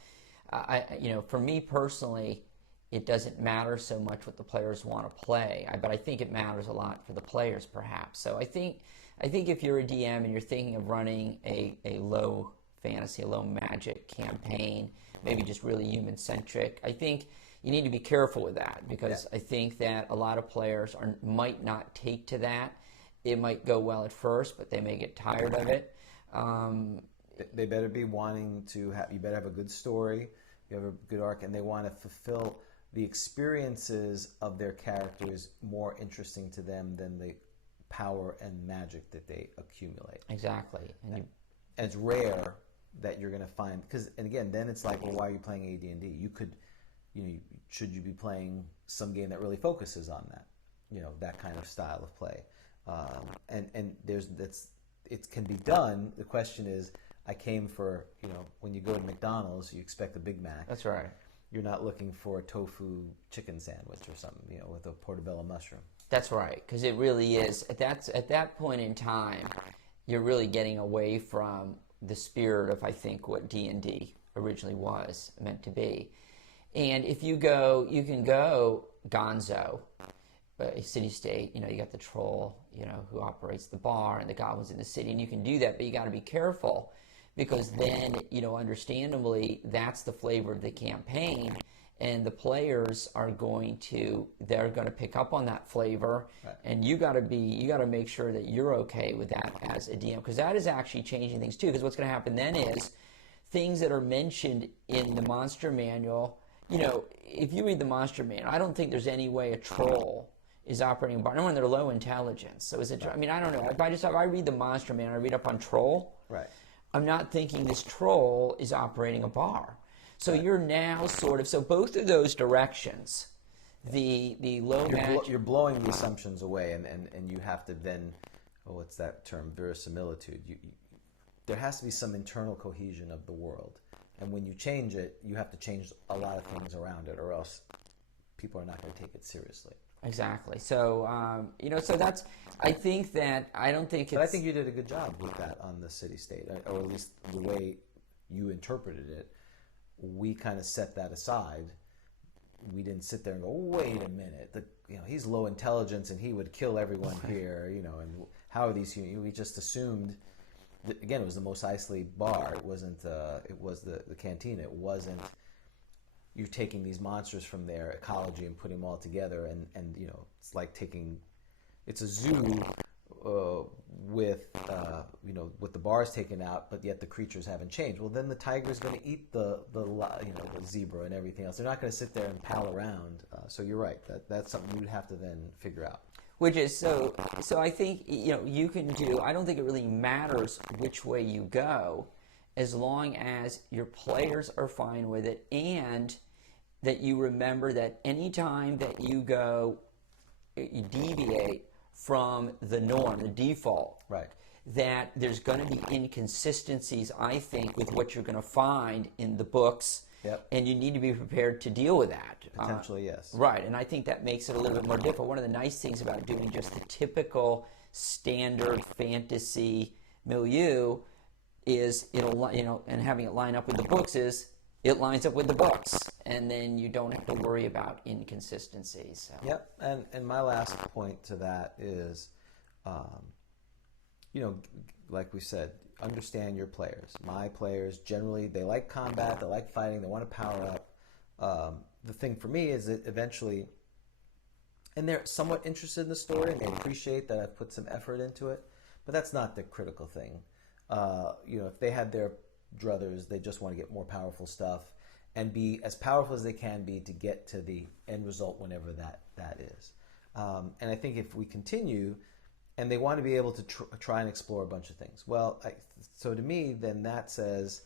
for me personally, it doesn't matter so much what the players want to play, but I think it matters a lot for the players, perhaps. So I think if you're a DM and you're thinking of running a low fantasy, a low magic campaign, maybe just really human-centric, I think you need to be careful with that, because I think that a lot of players might not take to that. It might go well at first, but they may get tired of it. They better be wanting to have, you better have a good story, you have a good arc, and they want to fulfill the experiences of their characters more interesting to them than the power and magic that they accumulate. Exactly. And it's rare that you're going to find, and again, then it's like, well, why are you playing AD&D? You could, should you be playing some game that really focuses on that, that kind of style of play? And it can be done. The question is, I came for, when you go to McDonald's, you expect a Big Mac. That's right. You're not looking for a tofu chicken sandwich or something, with a portobello mushroom. That's right, because it really is. At that point in time, you're really getting away from the spirit of, I think, what D&D originally was meant to be. And if you can go gonzo, a city-state, you got the troll, who operates the bar, and the goblins in the city, and you can do that, but you got to be careful. Because then, understandably, that's the flavor of the campaign, and the players are going to pick up on that flavor, right. And you got to make sure that you're okay with that as a DM, because that is actually changing things too. Because what's going to happen then is things that are mentioned in the monster manual. If you read the monster manual, I don't think there's any way a troll is operating a bar. No, when they're low intelligence. So is it? Right. I mean, I don't know. If I read the monster manual, I read up on troll. Right. I'm not thinking this troll is operating a bar. So you're now so both of those directions, the low magic. You're blowing the assumptions away, and you have to then, what's that term, verisimilitude. There has to be some internal cohesion of the world. And when you change it, you have to change a lot of things around it, or else people are not going to take it seriously. Exactly. So, so that's, I think that, I don't think it's... But I think you did a good job with that on the city-state, or at least the way you interpreted it. We kind of set that aside. We didn't sit there and go, wait a minute, he's low intelligence and he would kill everyone here, and how are these humans? We just assumed, that, again, it was the Mos Eisley bar. It wasn't, it was the cantina. It wasn't you're taking these monsters from their ecology and putting them all together, and it's like it's a zoo with with the bars taken out, but yet the creatures haven't changed. Well, then the tiger's going to eat the zebra and everything else. They're not going to sit there and pal around. So you're right. That's something you'd have to then figure out. Which is so I think you can do. I don't think it really matters which way you go, as long as your players are fine with it, and that you remember that anytime that you deviate from the norm, the default, right, that there's going to be inconsistencies, I think, with what you're going to find in the books. Yep. And you need to be prepared to deal with that. Potentially, yes. Right, and I think that makes it a little bit more difficult. One of the nice things about doing just the typical standard fantasy milieu is and having it line up with the books is it lines up with the books, and then you don't have to worry about inconsistencies. So. Yep, and my last point to that is, like we said, understand your players. My players, generally, they like combat, they like fighting, they want to power up. The thing for me is that eventually, and they're somewhat interested in the story, and they appreciate that I've put some effort into it, but that's not the critical thing. If they had their druthers, they just want to get more powerful stuff and be as powerful as they can be to get to the end result, whenever that is. And I think if we continue, and they want to be able to try and explore a bunch of things. Well, so to me, then that says,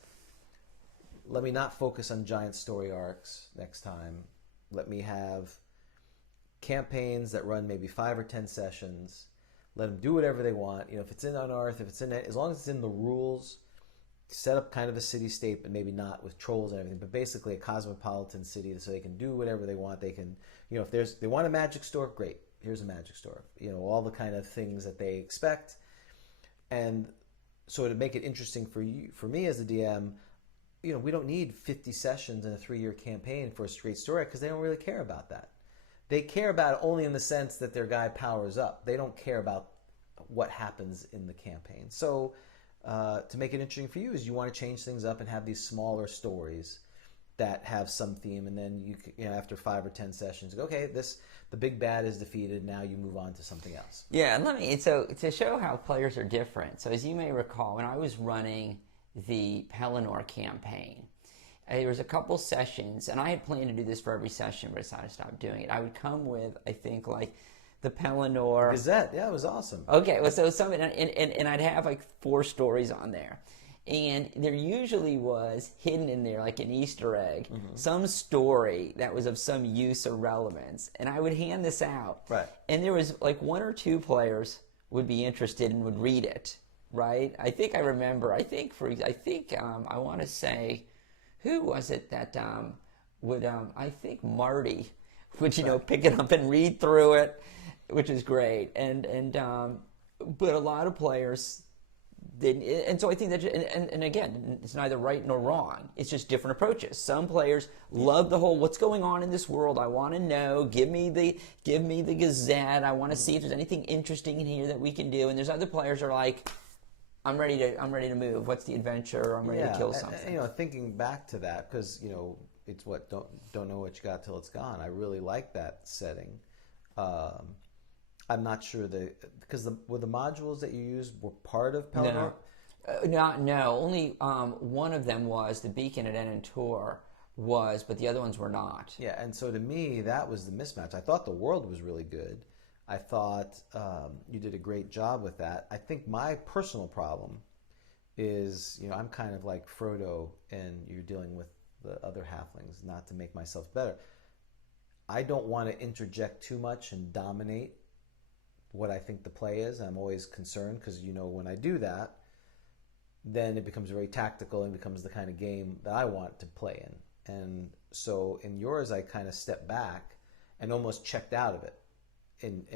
let me not focus on giant story arcs next time. Let me have campaigns that run maybe 5 or 10 sessions. Let them do whatever they want. If it's in Unearth, if it's in it, as long as it's in the rules, set up kind of a city-state, but maybe not with trolls and everything, but basically a cosmopolitan city, so they can do whatever they want. They can, if they want a magic store, great. Here's a magic store. All the kind of things that they expect. And so to make it interesting for me as the DM, we don't need 50 sessions in a 3-year campaign for a straight story, because they don't really care about that. They care about it only in the sense that their guy powers up. They don't care about what happens in the campaign. So to make it interesting for you is you want to change things up and have these smaller stories that have some theme, and then you after 5 or 10 sessions, go, okay, the big bad is defeated. Now you move on to something else. Yeah, and so to show how players are different. So as you may recall, when I was running the Pelennor campaign, there was a couple sessions, and I had planned to do this for every session, but I decided to stop doing it. I would come with, I think, like the Pelennor Gazette. Yeah, it was awesome. Okay, well, so some, and I'd have like 4 stories on there. And there usually was hidden in there, like an Easter egg, some story that was of some use or relevance. And I would hand this out. Right. And there was like 1 or 2 players would be interested and would read it. Right. I think I remember. I want to say, who was it that would? I think Marty would pick it up and read through it, which is great. But a lot of players. And so I think that, and again, it's neither right nor wrong. It's just different approaches. Some players love the whole, what's going on in this world? I want to know. Give me the Gazette. I want to see if there's anything interesting in here that we can do. And there's other players who are like, I'm ready to move. What's the adventure? I'm ready to kill something. And, thinking back to that, because it's what don't know what you got till it's gone. I really like that setting. I'm not sure because were the modules that you used were part of Pelennor? No. Only one of them was the beacon at Enentor was, but the other ones were not. Yeah, and so to me that was the mismatch. I thought the world was really good. I thought you did a great job with that. I think my personal problem is, I'm kind of like Frodo, and you're dealing with the other halflings. Not to make myself better, I don't want to interject too much and dominate what I think the play is. I'm always concerned because when I do that, then it becomes very tactical and becomes the kind of game that I want to play in. And so in yours, I kind of stepped back and almost checked out of it. And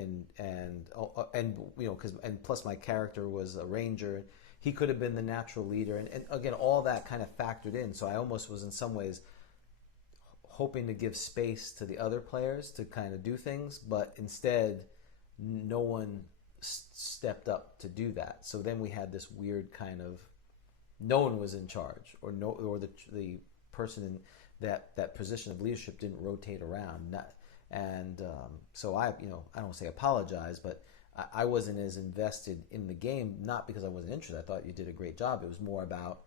plus my character was a ranger. He could have been the natural leader, and again, all that kind of factored in. So I almost was in some ways hoping to give space to the other players to kind of do things, but instead no one stepped up to do that. So then we had this weird kind of, no one was in charge, or the person that position of leadership didn't rotate around. So I don't say apologize, but I wasn't as invested in the game, not because I wasn't interested. I thought you did a great job. It was more about,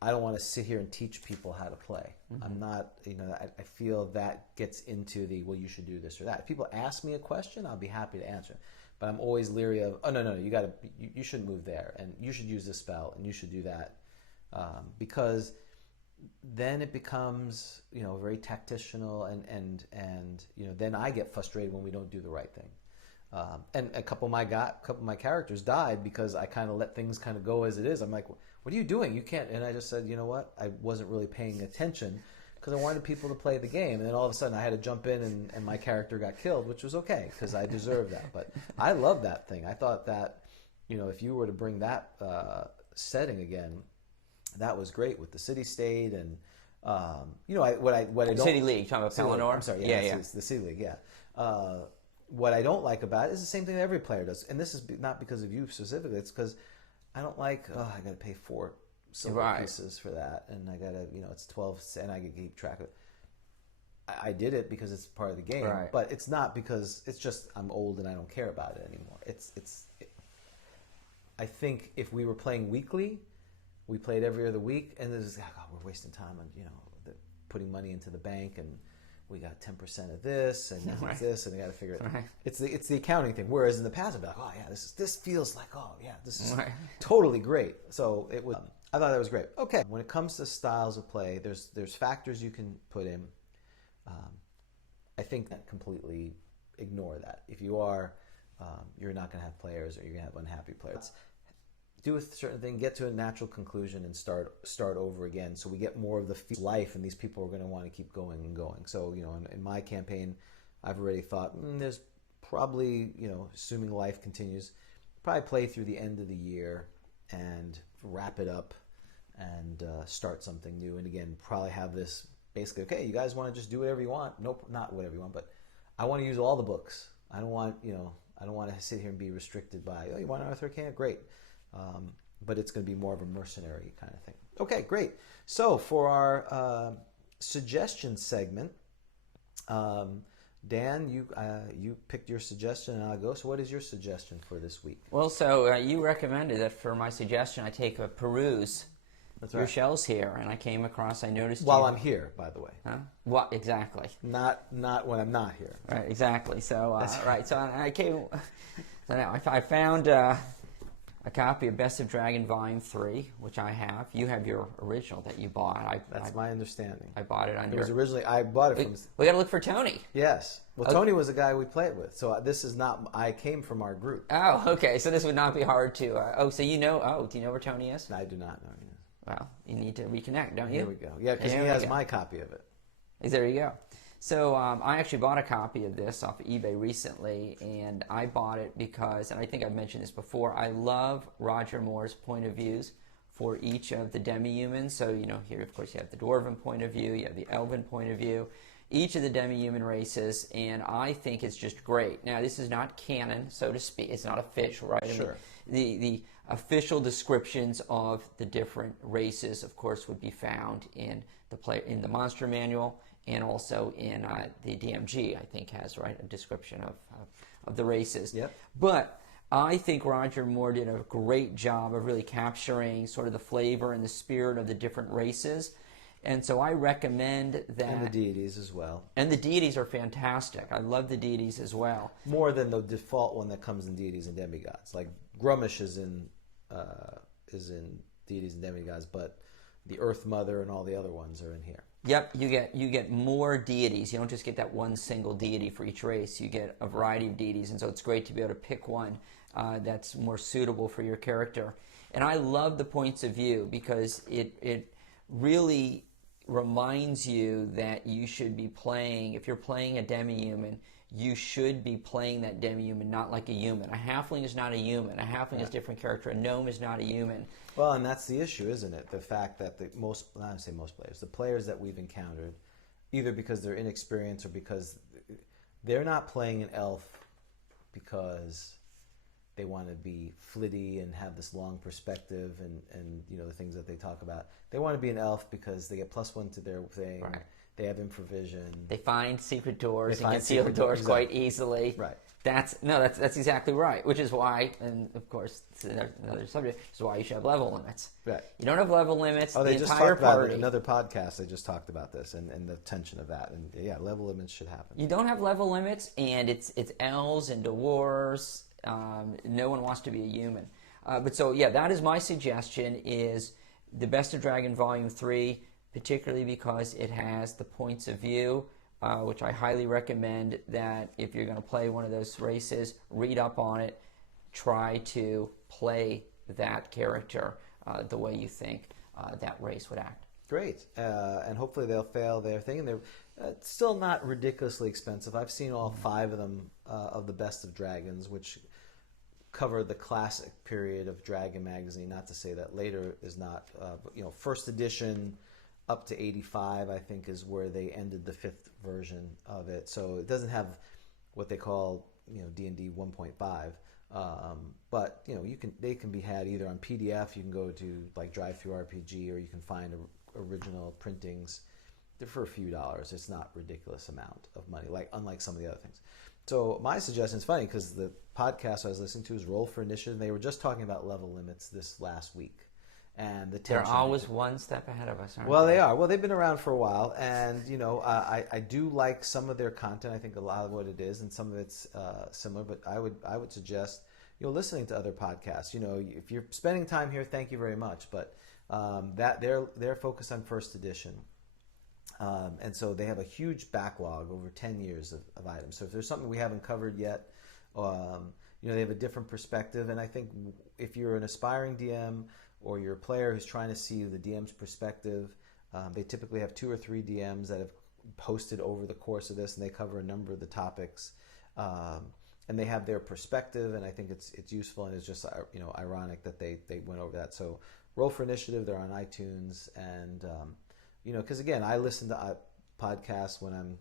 I don't want to sit here and teach people how to play. I'm not, I feel that gets into the, well, you should do this or that. If people ask me a question, I'll be happy to answer. But I'm always leery of, oh, no, you shouldn't move there, and you should use this spell, and you should do that. Because then it becomes, very tactitional, and then I get frustrated when we don't do the right thing. And a couple of my characters died because I kind of let things kind of go as it is. I'm like, what are you doing? You can't. And I just said, you know what? I wasn't really paying attention because I wanted people to play the game. And then all of a sudden I had to jump in and my character got killed, which was okay because I deserved that. But I love that thing. I thought that, if you were to bring that setting again, that was great with the city-state and, what I don't... City League, talking about Pelennor? I'm sorry, yeah. It's the City League, yeah. What I don't like about it is the same thing that every player does. And this is not because of you specifically. It's because I don't like, I got to pay 4 silver pieces for that. And I got to, it's 12 and I can keep track of it. I did it because it's part of the game. Right. But it's not because it's just I'm old and I don't care about it anymore. I think if we were playing weekly, we played every other week, and there's, we're wasting time on, putting money into the bank, and we got 10% of this, and now it's this, and they got to figure it out. Right. It's the accounting thing. Whereas in the past, I'd be like, oh yeah, this feels like, oh yeah, this is totally great. So it was. I thought that was great. Okay, when it comes to styles of play, there's factors you can put in. I think that completely ignore that. If you are, you're not going to have players, or you're going to have unhappy players. Do a certain thing, get to a natural conclusion, and start over again. So we get more of the life, and these people are going to want to keep going and going. So in my campaign, I've already thought there's probably assuming life continues, probably play through the end of the year and wrap it up and start something new. And again, probably have this basically, okay, you guys want to just do whatever you want. Nope, not whatever you want, but I want to use all the books. I don't want I don't want to sit here and be restricted by, oh, you want Arthur Camp? Great. But it's going to be more of a mercenary kind of thing. Okay, great. So for our suggestion segment, Dan, you picked your suggestion, and I'll go. So what is your suggestion for this week? Well, so you recommended that for my suggestion I take a peruse your shells here, and I noticed while I'm here, by the way. Huh? What exactly? Not when I'm not here. Right, exactly. So right. So I came. So now I found. A copy of Best of Dragon Volume 3, which I have. You have your original that you bought. That's my understanding. I bought it under... It was originally... I bought it from... We got to look for Tony. Yes. Well, okay. Tony was the guy we played with. So this is not... I came from our group. Oh, okay. So this would not be hard to... so you know... Oh, do you know where Tony is? I do not know. Well, you need to reconnect, don't you? Here we go. Yeah, because he has my copy of it. There you go. So I actually bought a copy of this off of eBay recently, and I bought it because, and I think I've mentioned this before, I love Roger Moore's point of views for each of the demi-humans. So, here, of course, you have the Dwarven point of view, you have the Elven point of view, each of the demi-human races, and I think it's just great. Now, this is not canon, so to speak. It's not official, right? Sure. I mean, the official descriptions of the different races, of course, would be found in the Monster Manual, and also in the DMG, I think, has a description of the races. Yep. But I think Roger Moore did a great job of really capturing sort of the flavor and the spirit of the different races. And so I recommend that. And the deities as well. And the deities are fantastic. I love the deities as well. More than the default one that comes in deities and demigods. Like Grummish is in deities and demigods, but the Earth Mother and all the other ones are in here. Yep, you get more deities. You don't just get that one single deity for each race. You get a variety of deities, and so it's great to be able to pick one that's more suitable for your character. And I love the points of view because it really reminds you that you should be playing, if you're playing a demi-human, you should be playing that demi-human not like a human. A halfling is not a human. A halfling is a different character. A gnome is not a human. Well, and that's the issue, isn't it? The fact that the players that we've encountered, either because they're inexperienced or because they're not playing an elf because they want to be flitty and have this long perspective and the things that they talk about. They want to be an elf because they get +1 to their thing. Right. They have infravision. They find secret doors and conceal doors quite easily. Right. That's exactly right. Which is why, and of course, it's another subject. Is why you should have level limits. Right. You don't have level limits. Oh, they the just entire talked about party. it in another podcast. They just talked about this and the tension of that. And yeah, level limits should happen. You don't have level limits, and it's elves and dwarves. No one wants to be a human. But so yeah, that is my suggestion. Is the Best of Dragon Volume 3. Particularly because it has the points of view, which I highly recommend that if you're going to play one of those races, read up on it, try to play that character the way you think that race would act. Great. And hopefully they'll fail their thing. And they're still not ridiculously expensive. I've seen all 5 of them of the Best of Dragons, which cover the classic period of Dragon Magazine. Not to say that later is not, first edition up to 85, I think, is where they ended the 5th version of it. So it doesn't have what they call, D&D 1.5. But they can be had either on PDF. You can go to like Drive-Thru RPG, or you can find original printings. They're for a few dollars. It's not a ridiculous amount of money, unlike some of the other things. So my suggestion is funny because the podcast I was listening to is Roll for Initiative, and they were just talking about level limits this last week. And the tension. They're always one step ahead of us, aren't Well, they? they are. Well, they've been around for a while, and I do like some of their content. I think a lot of what it is, and some of it's similar. But I would suggest listening to other podcasts. If you're spending time here, thank you very much. But that they're focused on first edition, and so they have a huge backlog over 10 years of items. So if there's something we haven't covered yet, they have a different perspective. And I think if you're an aspiring DM or you're a player who's trying to see the DM's perspective, they typically have 2 or 3 DMs that have posted over the course of this, and they cover a number of the topics, and they have their perspective, and I think it's useful, and it's just ironic that they went over that. So Roll for Initiative, they're on iTunes, and because again, I listen to podcasts when I'm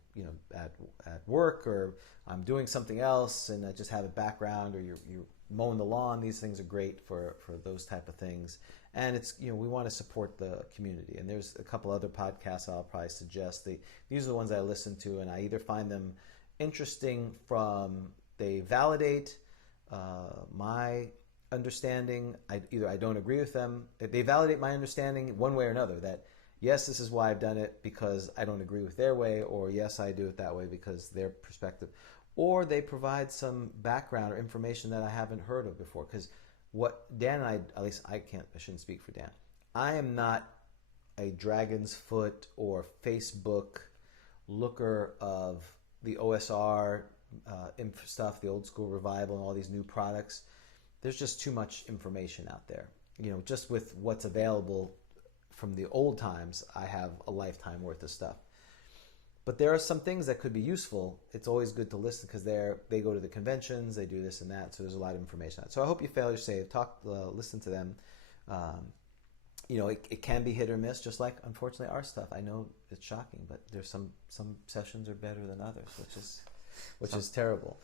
at work, or I'm doing something else, and I just have a background, or you're mowing the lawn. These things are great for those type of things, and it's we want to support the community. And there's a couple other podcasts I'll probably suggest. These are the ones I listen to, and I either find them interesting from they validate my understanding. I don't agree with them. They validate my understanding one way or another. That yes, this is why I've done it because I don't agree with their way, or yes, I do it that way because their perspective. Or they provide some background or information that I haven't heard of before. Because what Dan and I, at least I shouldn't speak for Dan. I am not a Dragon's Foot or Facebook looker of the OSR stuff, the old school revival, and all these new products. There's just too much information out there. Just with what's available from the old times, I have a lifetime worth of stuff. But there are some things that could be useful. It's always good to listen because they go to the conventions, they do this and that, so there's a lot of information. So I hope you fail safe. Listen to them. It can be hit or miss, just like unfortunately our stuff. I know it's shocking, but there's some sessions are better than others, which is terrible.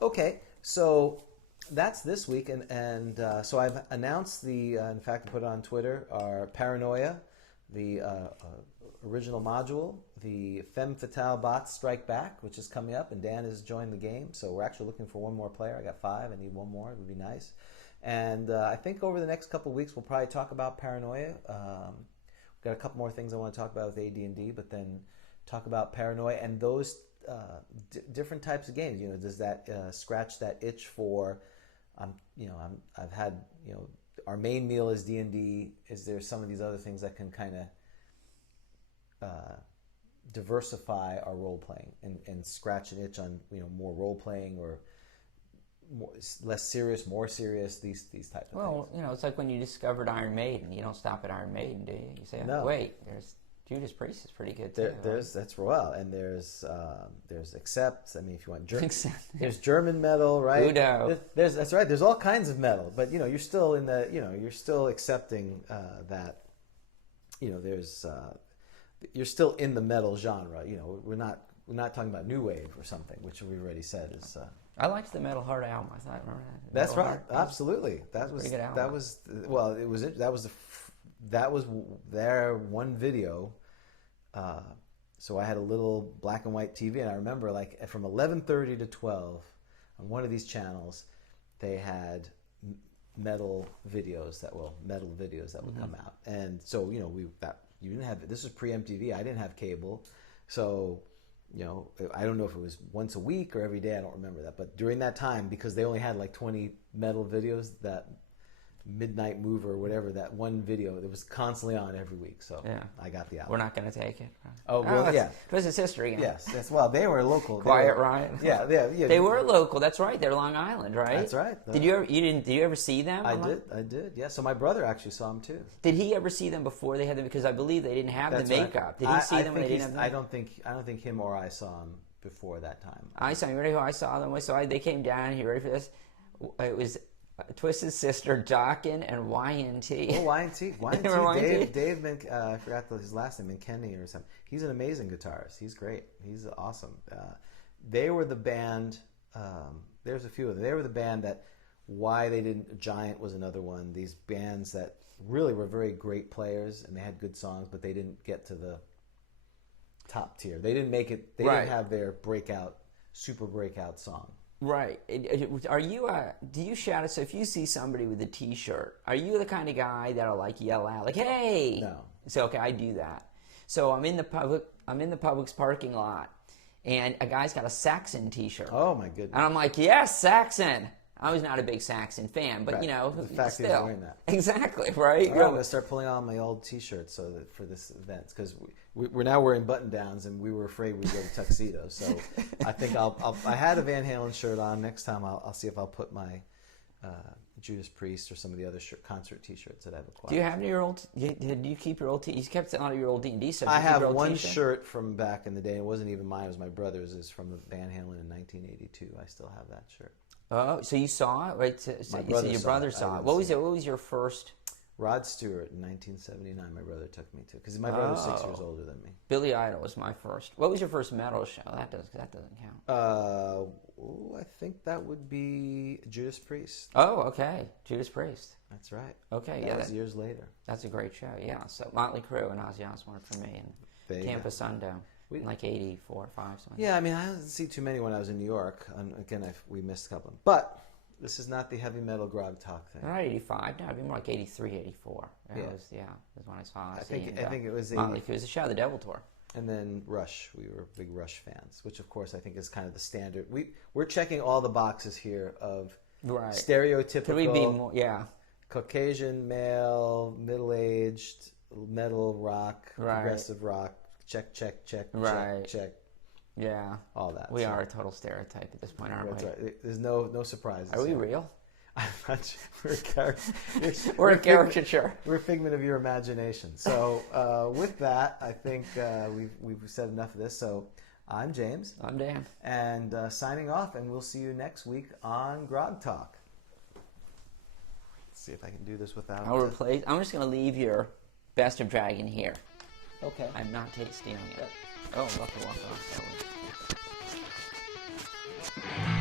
Okay, so that's this week, and so I've announced in fact, I put it on Twitter, our Paranoia, the original module, the Femme Fatale Bots Strike Back, which is coming up, and Dan has joined the game, so we're actually looking for one more player. I got 5, I need one more, it would be nice. And I think over the next couple of weeks, we'll probably talk about Paranoia. We've got a couple more things I want to talk about with AD&D, but then talk about Paranoia and those different types of games. Does that scratch that itch for, I've had, our main meal is D&D. Is there some of these other things that can kind of diversify our role playing and scratch an itch on more role playing or less serious, more serious, these types of things? Well, it's like when you discovered Iron Maiden. You don't stop at Iron Maiden, do you? You say, no. Wait, there's Judas Priest is pretty good too. That's Royale, and there's Accept. I mean, if you want there's Accept. German metal, right? Udo. That's right. There's all kinds of metal, but you're still in the you're still accepting that there's you're still in the metal genre. We're not talking about new wave or something, which we already said is I liked the Metal Heart album. I thought, remember that? That's Metal right. Heart? Absolutely. That was pretty good album. that was well. That was their one video. So I had a little black and white TV, and I remember like from 11:30 to 12 on one of these channels, they had metal videos that would come out. And so you didn't have, this was pre-MTV. I didn't have cable, so I don't know if it was once a week or every day. I don't remember that. But during that time, because they only had like 20 metal videos, that Midnight Mover or whatever, that one video that was constantly on every week. So yeah. I got the album. We're not going to take it. Oh, well, yeah. This is history again. Yes. Well, they were local. Quiet Riot. Yeah. They were local. That's right. They're Long Island, right? That's right. Did you ever see them? I did. Yeah. So my brother actually saw them too. Did he ever see them before they had them? Because I believe they didn't have the makeup. Did he see them when they didn't have the makeup? I don't think him or I saw him before that time. I saw. You ready? Who I saw them? So they came down. You ready for this? It was Twisted Sister, Dokken, and YNT. Oh, YNT. Dave I forgot his last name, McKenney or something. He's an amazing guitarist. He's great. He's awesome. They were the band, there's a few of them. They were the band that, why they didn't, Giant was another one. These bands that really were very great players, and they had good songs, but they didn't get to the top tier. They didn't make it, they didn't have their super breakout song. Right. Are you? Do you shout it? So if you see somebody with a T-shirt, are you the kind of guy that'll like yell out like, "Hey"? No. So okay, I do that. So I'm in the Publix parking lot, and a guy's got a Saxon T-shirt. Oh my goodness! And I'm like, "Yes, Saxon." I was not a big Saxon fan, but right. The fact still. that he's wearing that. Exactly, right? I'm going to start pulling on my old T-shirts for this event, because we're now wearing button-downs, and we were afraid we'd go to tuxedos. So I think I had a Van Halen shirt on. Next time I'll see if I'll put my Judas Priest or some of the other concert T-shirts that I've acquired. Do you have your old? Did you keep your old? You kept a lot of your old D&D stuff. I have one shirt from back in the day. It wasn't even mine. It was my brother's. It's from Van Halen in 1982. I still have that shirt. Oh, so you saw it, right? So your brother saw it. What was your first? Rod Stewart in 1979. My brother took me to, because my brother's 6 years older than me. Billy Idol was my first. What was your first metal show? That doesn't count. I think that would be Judas Priest. Oh, okay, Judas Priest. That's right. Okay, that was years later. That's a great show. Yeah. So Motley Crue and Ozzy Osbourne for me, and Tampa Sundown. Like 84, 5, something. Yeah, I mean, I didn't see too many when I was in New York. Again, we missed a couple. But this is not the heavy metal grog talk thing. Not 85. No, it'd be more like 83, 84. That was when I saw I think it was Motley Crue. It was a Shout the Devil tour. And then Rush. We were big Rush fans, which of course I think is kind of the standard. We're checking all the boxes here of stereotypical. Could we be more? Yeah. Caucasian male, middle-aged, metal rock, progressive rock. Check, check. Yeah. All that. We are a total stereotype at this point, aren't we? Right. There's no surprises. Are we real? I'm not sure. We're a caricature. We're a figment of your imagination. So with that, I think we've said enough of this. So I'm James. I'm Dan. And signing off, and we'll see you next week on Grog Talk. Let's see if I can do this without... I'm just going to leave your Best of Dragon here. Okay. I'm not stealing it. Oh, lucky walk off.